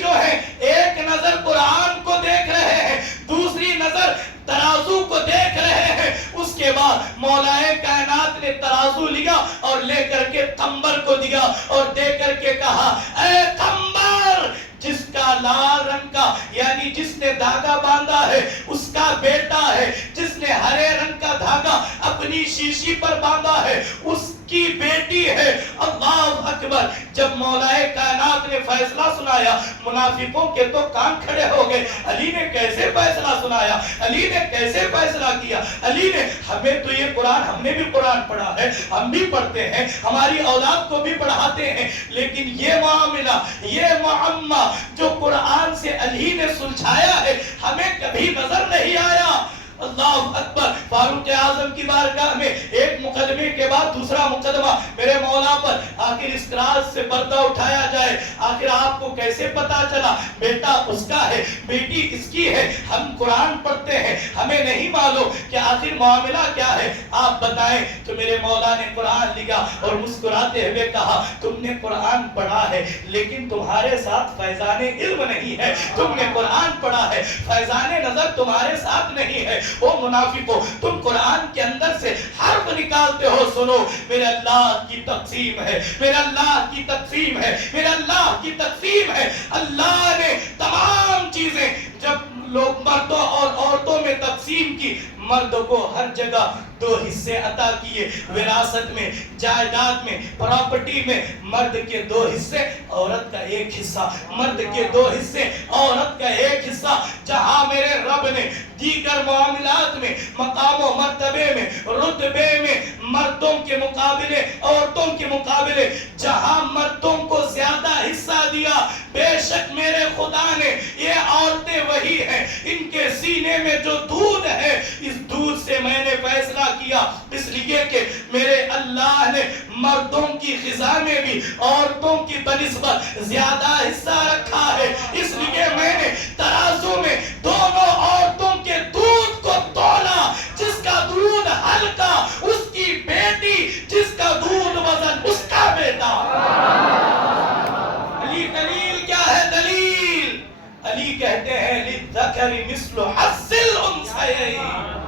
جو ہے ایک نظر قرآن کو دیکھ رہے ہیں, دوسری نظر ترازو کو دیکھ رہے ہیں. اس کے بعد مولا کائنات نے ترازو لیا اور لے کر کے قمبر کو دیا اور دے کر کے کہا اے قمبر, جس کا لال رنگ کا یعنی جس نے دھاگا باندھا ہے اس کا بیٹا ہے, جس نے ہرے رنگ کا دھاگا اپنی شیشی پر باندھا ہے اس کی بیٹی ہے. اللہ اکبر. جب مولا کائنات نے فیصلہ سنایا منافقوں کے تو کان کھڑے ہو گئے. علی نے کیسے فیصلہ سنایا, علی نے کیسے فیصلہ کیا. علی نے, ہمیں تو یہ قرآن, ہم نے بھی قرآن پڑھا ہے, ہم بھی پڑھتے ہیں, ہماری اولاد کو بھی پڑھاتے ہیں, لیکن یہ معاملہ, یہ معمہ جو قرآن سے علی نے سلجھایا ہے ہمیں کبھی نظر نہیں آیا. اللہ اکبر. فاروق اعظم کی بارگاہ میں ایک مقدمے کے بعد دوسرا مقدمہ. میرے مولا پر آخر اس راز سے پردہ اٹھایا جائے, آخر آپ کو کیسے پتا چلا بیٹا اس کا ہے, بیٹی اس کی ہے. ہم قرآن پڑھتے ہیں, ہمیں نہیں معلوم کہ آخر معاملہ کیا ہے, آپ بتائیں. تو میرے مولا نے قرآن لیا اور مسکراتے ہوئے کہا تم نے قرآن پڑھا ہے لیکن تمہارے ساتھ فیضان علم نہیں ہے. تم نے قرآن پڑھا ہے, فیضان نظر تمہارے ساتھ نہیں ہے. او منافقو, تم قرآن کے اندر سے حرف نکال نکالتے ہو سنو، میرے اللہ کی تقسیم ہے، میرے اللہ کی تقسیم ہے، میرے اللہ کی تقسیم ہے۔ اللہ نے تمام چیزیں جب لوگ مردوں اور عورتوں میں تقسیم کی، مرد کو ہر جگہ 2 حصے عطا کیے، وراثت میں، جائیداد میں، پراپرٹی میں مرد کے 2 حصے، عورت کا 1 حصہ، مرد کے 2 حصے، عورت کا 1 حصہ۔ جہاں میرے رب نے دیگر معاملات میں، مقام و مرتبے میں، رتبے میں مردوں کے مقابلے، عورتوں کے مقابلے جہاں مردوں کو زیادہ حصہ دیا، بے شک میرے خدا نے یہ عورتیں وہی ہیں، ان کے سینے میں جو دودھ ہے، اس دودھ سے میں نے فیصلہ کیا، اس لیے کہ میرے اللہ نے مردوں کی غذا میں بھی عورتوں کی بنسبت زیادہ حصہ رکھا ہے، اس لیے میں نے ترازو میں دونوں عورتوں کے دودھ کو تولا، جس کا دودھ ہلکا اس کی بیٹی، جس کا دودھ وزن اس کا بیٹا۔ علی دلیل کیا ہے؟ دلیل علی کہتے ہیں للذکر مثل حظ الانثیین،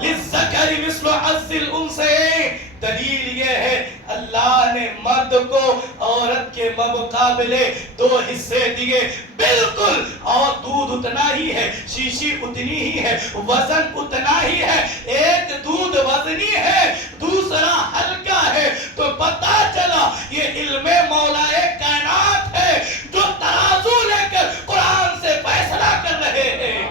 للذکر مثل حظ الانثیین۔ دلیل یہ ہے اللہ نے مرد کو عورت کے مقابلے 2 حصے دیے، بالکل، اور دودھ اتنا ہی ہے، شیشی اتنی ہی ہے، وزن اتنا ہی ہے، ایک دودھ وزنی ہے، دوسرا ہلکا ہے۔ تو پتہ چلا یہ علم مولا کائنات ہے جو ترازو لے کر قرآن سے فیصلہ کر رہے ہیں۔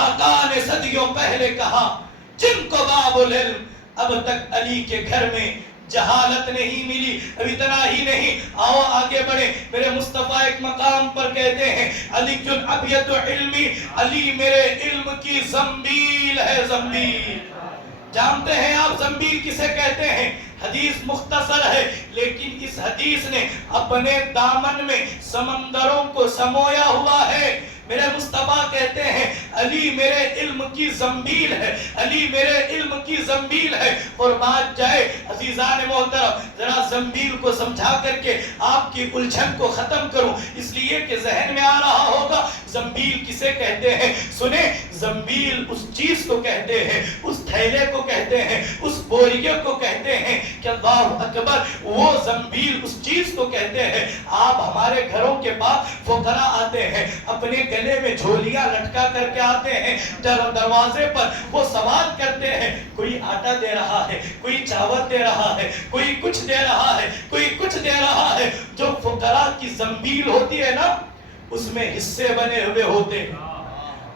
آقا نے صدیوں پہلے کہا جن کو باب العلم، اب تک علی کے گھر میں جہالت نہیں ملی۔ اب اتنا ہی نہیں، آؤ آگے بڑھیں۔ میرے مصطفیٰ ایک مقام پر کہتے ہیں علی جن ابیت علمی، علی میرے علم کی زنبیل ہے، زنبیل۔ جانتے ہیں آپ زنبیل کسے کہتے ہیں؟ حدیث مختصر ہے لیکن اس حدیث نے اپنے دامن میں سمندروں کو سمویا ہوا ہے۔ میرے مصطفیٰ کہتے ہیں علی میرے علم کی زنبیل ہے، علی میرے علم کی زنبیل ہے۔ اور بات جائے عزیزان محترم، ذرا زنبیل کو سمجھا کر کے آپ کی الجھن کو ختم کروں، اس لیے کہ ذہن میں آ رہا ہوگا زنبیل کسے کہتے ہیں۔ سنیں، زنبیل اس چیز کو کہتے ہیں، اس تھیلے کو کہتے ہیں، اس بوریے کو کہتے ہیں کہ اللہ اکبر، وہ زنبیل اس چیز کو کہتے ہیں۔ آپ ہمارے گھروں کے پاس فقراء آتے ہیں، اپنے گلے میں جھولیاں لٹکا کر کے آتے ہیں، دروازے پر وہ سوال کرتے ہیں، کوئی آٹا دے رہا ہے، کوئی چاول دے رہا ہے، کوئی کچھ دے رہا ہے، کوئی کچھ دے رہا ہے۔ جو فقراء کی زنبیل ہوتی ہے نا، اس میں حصے بنے ہوئے ہوتے ہیں،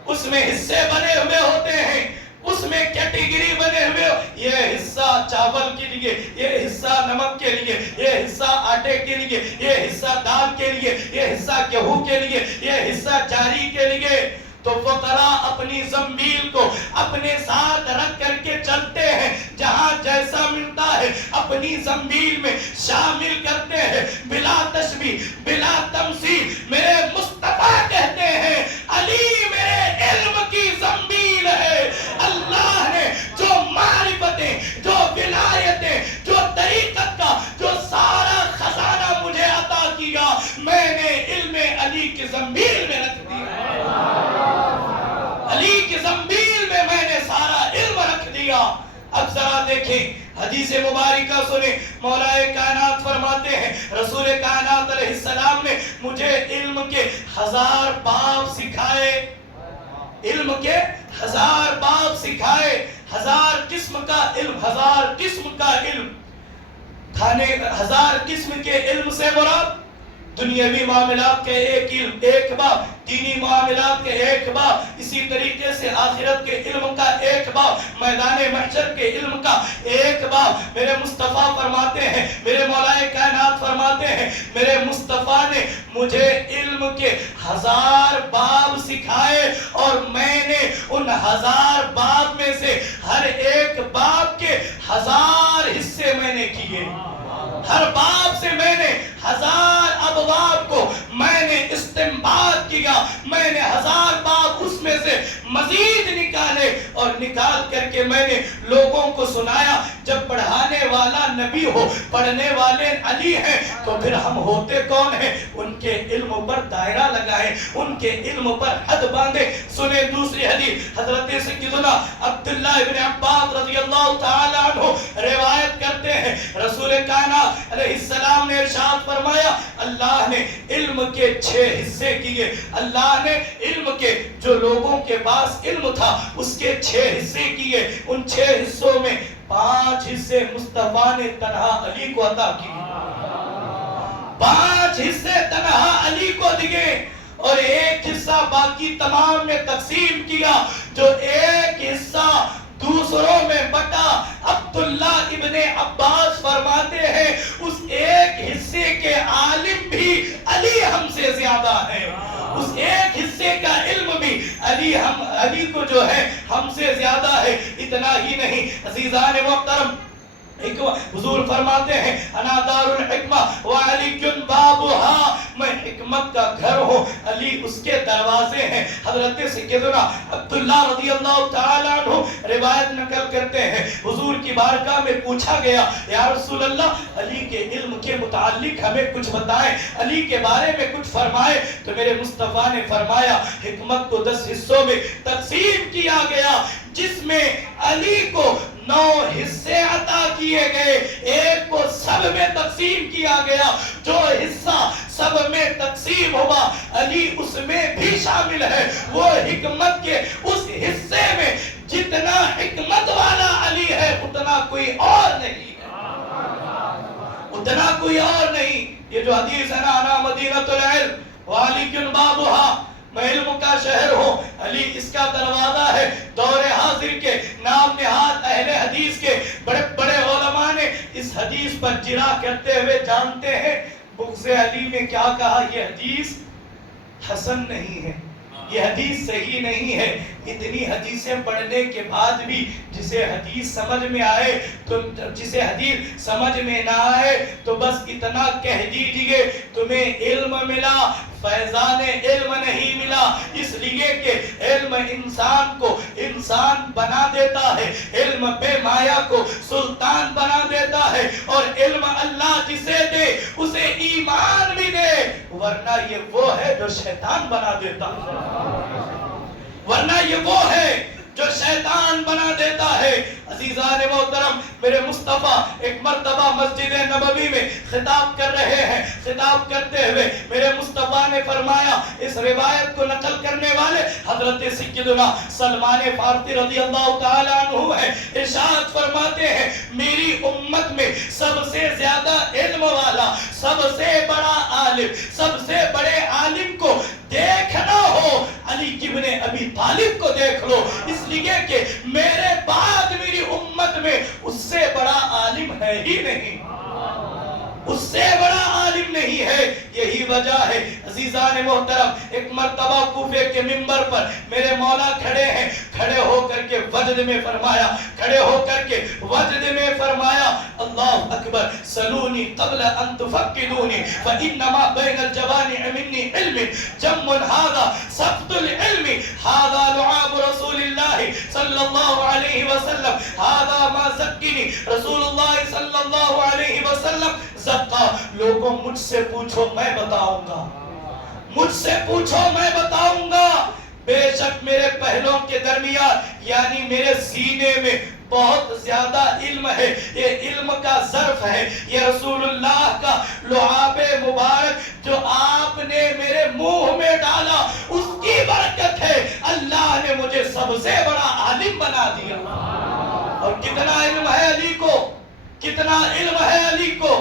اس میں حصے بنے ہوئے ہوتے ہیں، اس میں کیٹیگری بنے ہوئے، یہ حصہ چاول کے لیے، یہ حصہ نمک کے لیے، یہ حصہ آٹے کے لیے، یہ حصہ دال کے لیے، یہ حصہ گیہوں کے لیے، یہ حصہ جاری کے لیے۔ تو فقراء اپنی زنبیل کو اپنے ساتھ رکھ کر کے چلتے ہیں، جہاں جیسا ملتا ہے اپنی زنبیل میں شامل کرتے ہیں، بلا تشبیہ بلا تمثیل۔ میرے مصطفیٰ کہتے ہیں علی میرے علم کی زنبیل ہے۔ اللہ نے جو معرفتیں، جو ولایتیں، جو طریقت کا جو سارا خزانہ مجھے عطا کیا، میں نے علم علی کی زنبیل میں رکھ دیا، علی کی زنبیل میں میں نے سارا علم رکھ دیا۔ اب ذرا دیکھیں حدیث مبارکہ سنیں، مولا کائنات فرماتے ہیں رسول کائنات علیہ السلام نے مجھے علم کے 1000 باب سکھائے، علم کے 1000 باب سکھائے، 1000 قسم کا علم، 1000 قسم کا علم، 1000 قسم کے علم سے مراد دنیاوی معاملات کے ایک علم، ایک باب، دینی معاملات کے ایک باب، اسی طریقے سے آخرت کے علم کا ایک باب، میدان محشر کے علم کا ایک باب۔ میرے مصطفیٰ فرماتے ہیں، میرے مولا کائنات فرماتے ہیں، میرے مصطفیٰ نے مجھے علم کے 1000 باب سکھائے، اور میں نے ان 1000 باب میں سے ہر ایک باب کے 1000 حصے میں نے کیے، ہر باب سے میں نے 1000 ابواب کو میں نے استنباط کیا، میں نے 1000 باب اس میں سے مزید نکال نکالے اور نکال کر کے میں نے لوگوں کو سنایا. جب پڑھانے والا نبی ہو, پڑھنے والے علی ہیں, تو پھر ہم ہوتے کون ہیں؟ ان کے علم پر دائرہ لگائیں, ان کے علم پر حد باندھیں. سنیں دوسری حدیث, حضرت سیدنا عبداللہ ابن عباس رضی اللہ تعالی عنہ روایت کرتے ہیں, رسول کائنات علیہ السلام نے ارشاد فرمایا, اللہ نے علم کے 6 حصے کیے. اللہ نے علم کے, جو لوگوں کے پاس علم تھا اس کے 6 حصے کیے. ان 6 حصوں میں 5 حصے مصطفیٰ نے تنہا علی کو عطا کیے. 5 حصے تنہا علی کو دیے اور 1 حصہ باقی تمام میں تقسیم کیا. جو 1 حصہ دوسروں میں بٹا, عبداللہ ابن عباس فرماتے ہیں اس 1 حصے کے عالم بھی علی ہم سے زیادہ ہے. اس 1 حصے کا علم بھی علی کو جو ہے ہم سے زیادہ ہے. اتنا ہی نہیں عزیزان محترم, حضور فرماتے ہیں انا دار الحکمہ وعلی بابها, میں حکمت کا گھر ہوں, علی اس کے دروازے ہیں. حضرت سیدنا عبداللہ رضی اللہ تعالی عنہ روایت نقل کرتے ہیں, حضور کی بارگاہ میں پوچھا گیا, یا رسول اللہ علی کے علم کے متعلق ہمیں کچھ بتائیں, علی کے بارے میں کچھ فرمائے. تو میرے مصطفیٰ نے فرمایا, حکمت کو 10 حصوں میں تقسیم کیا گیا, جس میں علی کو 9 حصے عطا کیے گئے, 1 کو سب میں تقسیم کیا گیا. جو حصہ سب میں تقسیم ہوا علی اس میں بھی شامل ہے. وہ حکمت کے اس حصے میں جتنا حکمت والا علی ہے اتنا کوئی اور نہیں ہے, اتنا کوئی اور نہیں. یہ جو حدیث ہے نا, انا مدینۃ العلم وعلی بابها, میں علم کا شہر ہوں, علی اس کا دروازہ ہے. دور حاضر کے نام نہاد اہل حدیث کے بڑے بڑے علماء نے اس حدیث پر جرا کرتے ہوئے جانتے ہیں بغض علی میں کیا کہا, یہ حدیث حسن نہیں ہے, یہ حدیث صحیح نہیں ہے. اتنی حدیثیں پڑھنے کے بعد بھی جسے حدیث سمجھ میں آئے تو جسے حدیث سمجھ میں نہ آئے تو بس اتنا کہہ دیجئے تمہیں علم ملا, فیضان علم نہیں ملا. اس لیے کہ علم انسان کو انسان بنا دیتا ہے, علم بے مایا کو سلطان بنا دیتا ہے, اور علم اللہ جسے دے اسے ایمان بھی دے, ورنہ یہ وہ ہے جو شیطان بنا دیتا ہے, ورنہ یہ وہ ہے جو شیطان بنا دیتا ہے. عزیزان محترم, میرے مصطفیٰ ایک مرتبہ مسجد نبوی میں خطاب کر رہے ہیں. خطاب کرتے ہوئے میرے مصطفیٰ نے فرمایا, اس روایت کو نقل کرنے والے حضرت سیدنا سلمان فارسی رضی اللہ تعالیٰ عنہ ہے. ارشاد فرماتے ہیں, میری امت میں سب سے زیادہ علم والا, سب سے بڑا عالم, سب سے بڑے عالم کو دیکھنا ہو علی ابن ابی طالب کو دیکھ لو, اس لیے کہ میرے بعد میری امت میں اس سے بڑا عالم ہے ہی نہیں, اس سے بڑا عالم نہیں ہے. یہی وجہ ہے عزیزان محترم, ایک مرتبہ کوفے کے منبر پر میرے مولا کھڑے ہیں, کھڑے ہو کر کے وجد میں فرمایا, کھڑے ہو کر کے وجد میں فرمایا, اللہ اکبر, سلونی قبل ان تفقدونی فانما بین الجوانع منی علم جم هذا سبط العلم هذا لعاب رسول اللہ صلی اللہ علیہ وسلم هذا ما زکنی رسول اللہ صلی اللہ علیہ وسلم زکا. لوگوں مجھ سے پوچھو میں بتاؤں گا, مجھ سے پوچھو میں بتاؤں گا. بے شک میرے پہلوں کے درمیان یعنی میرے سینے میں بہت زیادہ علم ہے, یہ علم کا ظرف ہے, یہ رسول اللہ کا لعاب مبارک جو آپ نے میرے منہ میں ڈالا اس کی برکت ہے. اللہ نے مجھے سب سے بڑا عالم بنا دیا. اور کتنا علم ہے علی کو, کتنا علم ہے علی کو,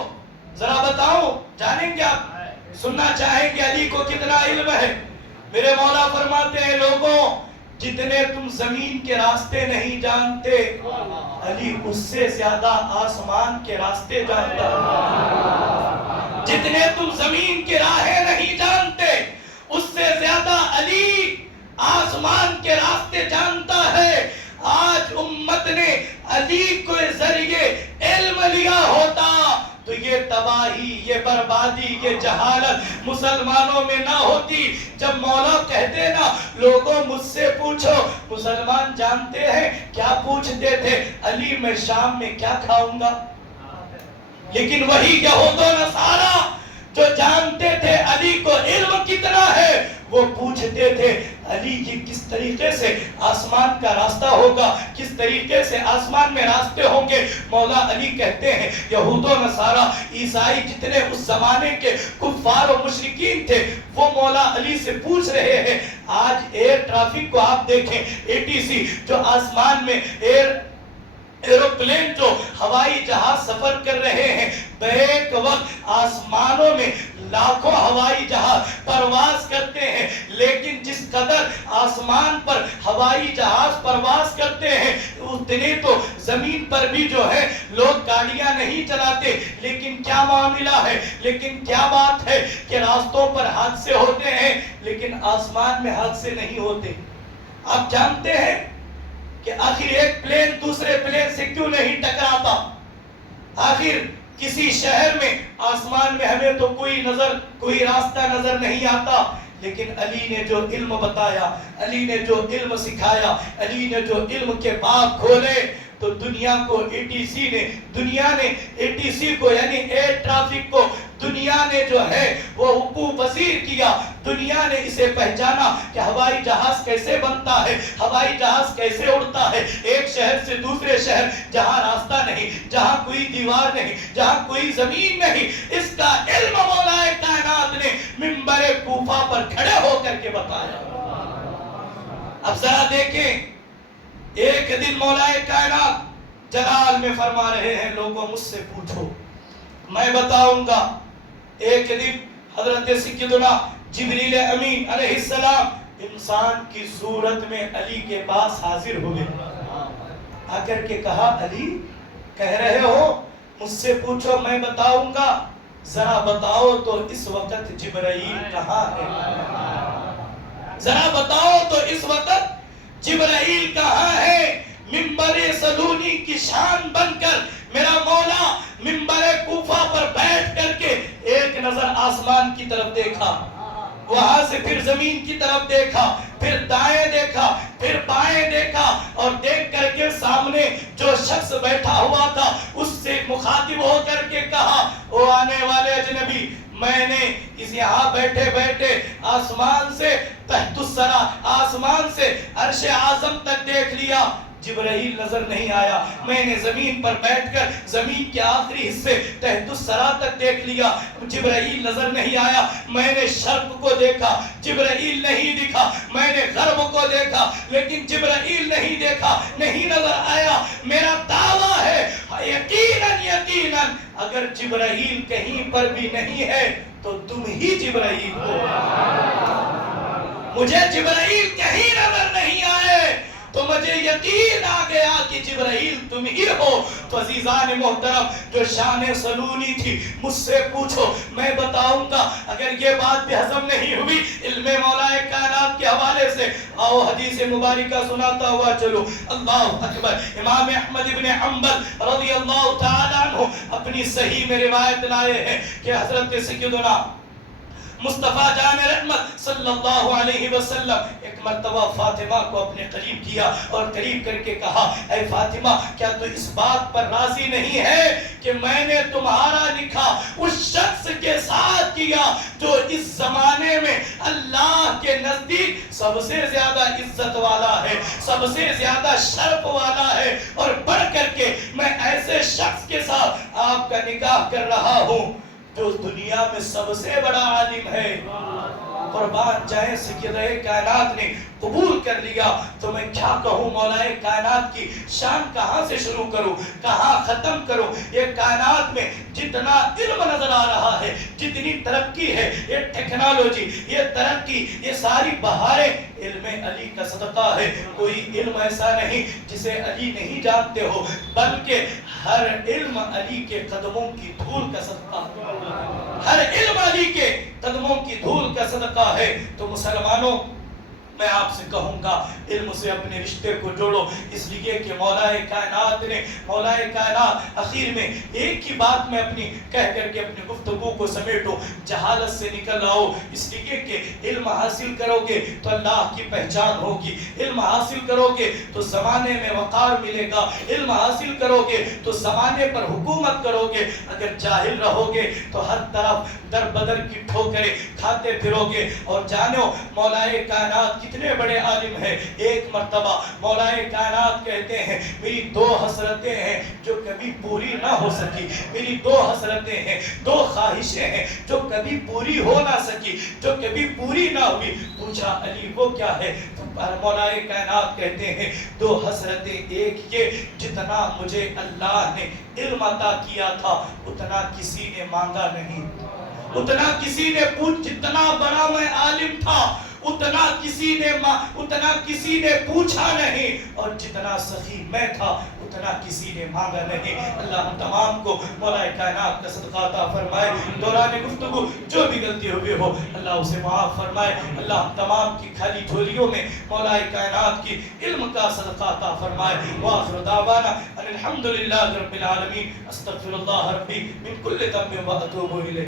ذرا بتاؤ, جانیں گے آپ, سننا چاہیں گے علی کو کتنا علم ہے. میرے مولا فرماتے ہیں, لوگوں جتنے تم زمین کے راستے نہیں جانتے علی اس سے زیادہ آسمان کے راستے جانتا ہے. جتنے تم زمین کے راہیں نہیں جانتے اس سے زیادہ علی آسمان کے راستے جانتا ہے. آج امت نے علی کے ذریعے علم لیا ہوتا تو یہ تباہی، یہ بربادی، یہ جہالت مسلمانوں میں نہ ہوتی۔ جب مولا کہتے نا لوگوں مجھ سے پوچھو، مسلمان جانتے ہیں کیا پوچھتے تھے؟ علی میں شام میں کیا کھاؤں گا؟ لیکن وہی یہود و نصارہ جو جانتے تھے علی کو علم کتنا ہے، وہ پوچھتے تھے علی کی کس طریقے سے آسمان کا راستہ ہوگا، کس طریقے سے آسمان میں راستے ہوں گے۔ مولا علی کہتے ہیں یہود و نصارہ، عیسائی جتنے اس زمانے کے کفار و مشرکین تھے، وہ مولا علی سے پوچھ رہے ہیں۔ آج ایئر ٹریفک کو آپ دیکھیں، ATC جو آسمان میں ایروپلین جو ہوائی جہاز سفر کر رہے ہیں، بیک وقت آسمانوں میں لاکھوں ہوائی جہاز پرواز کرتے ہیں، لیکن جس قدر آسمان پر ہوائی جہاز پرواز کرتے ہیں اتنے تو زمین پر بھی جو ہے لوگ گاڑیاں نہیں چلاتے۔ لیکن کیا معاملہ ہے، لیکن کیا بات ہے کہ راستوں پر حادثے ہوتے ہیں لیکن آسمان میں حادثے نہیں ہوتے۔ آپ جانتے ہیں کہ آخر ایک پلین دوسرے پلین سے کیوں نہیں ٹکراتا؟ آخر کسی شہر میں آسمان میں ہمیں تو کوئی راستہ نظر نہیں آتا، لیکن علی نے جو علم بتایا، علی نے جو علم سکھایا، علی نے جو علم کے باب کھولے، تو دنیا نے ATC کو یعنی ایئر ٹریفک کو دنیا نے جو ہے وہ حقوق پذیر کیا۔ دنیا نے اسے پہچانا کہ ہوائی جہاز کیسے بنتا ہے، ہوائی جہاز کیسے اڑتا ہے، ایک شہر سے دوسرے شہر، جہاں راستہ نہیں، جہاں کوئی دیوار نہیں، جہاں کوئی زمین نہیں، اس کا علم مولا کائنات نے منبر کوفہ پر کھڑے ہو کر کے بتایا۔ اب ذرا دیکھیں، ایک دن مولا کائنات جلال میں فرما رہے ہیں لوگوں مجھ سے پوچھو میں بتاؤں گا۔ ایک دن حضرت سیدنا جبریل امین علیہ السلام انسان کی صورت میں علی کے پاس حاضر ہوئے، آ کر کے کہا علی کہہ رہے ہو مجھ سے پوچھو میں بتاؤں گا، ذرا بتاؤ تو اس وقت جبرائیل کہاں ہے؟ ذرا بتاؤ تو اس وقت جبرائیل کہاں ہے؟ منبر صدونی کی شان بن کر میرا مولا منبر کوفہ پر بیٹھ کر کے ایک نظر آسمان کی طرف دیکھا، وہاں سے پھر زمین کی طرف دیکھا، پھر دائیں دیکھا، پھر بائیں دیکھا، اور دیکھ کر کے سامنے جو شخص بیٹھا ہوا تھا اس سے مخاطب ہو کر کے کہا او آنے والے اجنبی، میں نے اس یہاں بیٹھے بیٹھے آسمان سے تحت الثری، آسمان سے عرش اعظم تک دیکھ لیا، جبرائیل نظر نہیں آیا۔ میں نے زمین پر بیٹھ کر زمین کے آخری حصے تحت الثری تک دیکھ لیا، جبرائیل نظر نہیں آیا۔ میں نے شرق کو دیکھا، جبرائیل نہیں دکھا، میں نے غرب کو دیکھا لیکن جبرائیل نہیں دیکھا، نہیں نظر آیا۔ میرا دعویٰ ہے یقیناً یقیناً اگر جبرائیل کہیں پر بھی نہیں ہے تو تم ہی جبرائیل ہو۔ مجھے جبرائیل کہیں نظر نہیں آئے تو مجھے یقین آ گیا کہ جبرائیل تم ہی ہو۔ تو عزیزان محترم، جو شان سلونی تھی مجھ سے پوچھو میں بتاؤں گا۔ اگر یہ بات بھی ہضم نہیں ہوئی علم مولا کائنات کے حوالے سے، آؤ حدیث مبارکہ سناتا ہوا چلو۔ اللہ اکبر۔ امام احمد ابن حنبل رضی اللہ تعالیٰ عنہ اپنی صحیح میں روایت لائے ہیں کہ حضرت سیدنا مصطفیٰ جان رحمت صلی اللہ علیہ وسلم ایک مرتبہ فاطمہ کو اپنے قریب کیا اور قریب کر کے کہا اے فاطمہ کیا تو اس بات پر راضی نہیں ہے کہ میں نے تمہارا نکاح اس شخص کے ساتھ کیا جو اس زمانے میں اللہ کے نزدیک سب سے زیادہ عزت والا ہے، سب سے زیادہ شرف والا ہے، اور بڑھ کر کے میں ایسے شخص کے ساتھ آپ کا نکاح کر رہا ہوں جو دنیا میں سب سے بڑا عالم ہے۔ قربان جائے سیدہ کائنات نے قبول کر لیا تو میں کیا کہوں مولا کائنات کی شان کہاں سے شروع کروں، کہاں ختم کروں۔ یہ کائنات میں جتنا علم نظر آ رہا ہے، جتنی ترقی ہے، یہ ٹیکنالوجی، یہ ترقی، یہ ساری بہاریں علم علی کا صدقہ ہے۔ کوئی علم ایسا نہیں جسے علی نہیں جانتے ہو، بلکہ ہر علم علی کے قدموں کی دھول کا صدقہ ہے، ہر علم علی کے قدموں کی دھول کا صدقہ ہے۔ تو مسلمانوں میں آپ سے کہوں گا علم سے اپنے رشتے کو جوڑو، اس لیے کہ مولا کائنات اخیر میں ایک ہی بات میں اپنی کہہ کر کے اپنی گفتگو کو سمیٹو، جہالت سے نکل آؤ، اس لیے کہ علم حاصل کرو گے تو اللہ کی پہچان ہوگی، علم حاصل کرو گے تو زمانے میں وقار ملے گا، علم حاصل کرو گے تو زمانے پر حکومت کرو گے۔ اگر جاہل رہو گے تو ہر طرف در بدر کی ٹھوکریں کھاتے پھرو گے۔ اور جانو مولا کائنات کتنے بڑے عالم ہیں، ایک مرتبہ مولا کائنات کہتے ہیں میری دو حسرتیں ہیں جو کبھی پوری نہ ہو سکی، میری دو حسرتیں ہیں، دو خواہشیں ہیں جو کبھی پوری ہو نہ سکی، جو کبھی پوری نہ ہوئی۔ پوچھا علی وہ کیا ہے؟ مولا کائنات کہتے ہیں دو حسرتیں، ایک یہ جتنا مجھے اللہ نے علم عطا کیا تھا اتنا کسی نے مانگا نہیں، اتنا کسی نے جتنا بڑا میں عالم تھا اتنا کسی نے پوچھا نہیں، اور جتنا سخی میں تھا اتنا کسی نے مانگا نہیں۔ اللہ ہم تمام کو مولا کائنات کا صدقہ عطا فرمائے، دوران گفتگو جو بھی غلطی ہوئی ہو اللہ اسے معاف فرمائے۔ اللہ ہم تمام کی خالی جھولیوں میں مولا کائنات کی علم کا صدقہ عطا فرمائے۔ وآخر دعوانا ان الحمدللہ رب العالمین، استغفر اللہ ربی من کل ذنب واتوب الیہ۔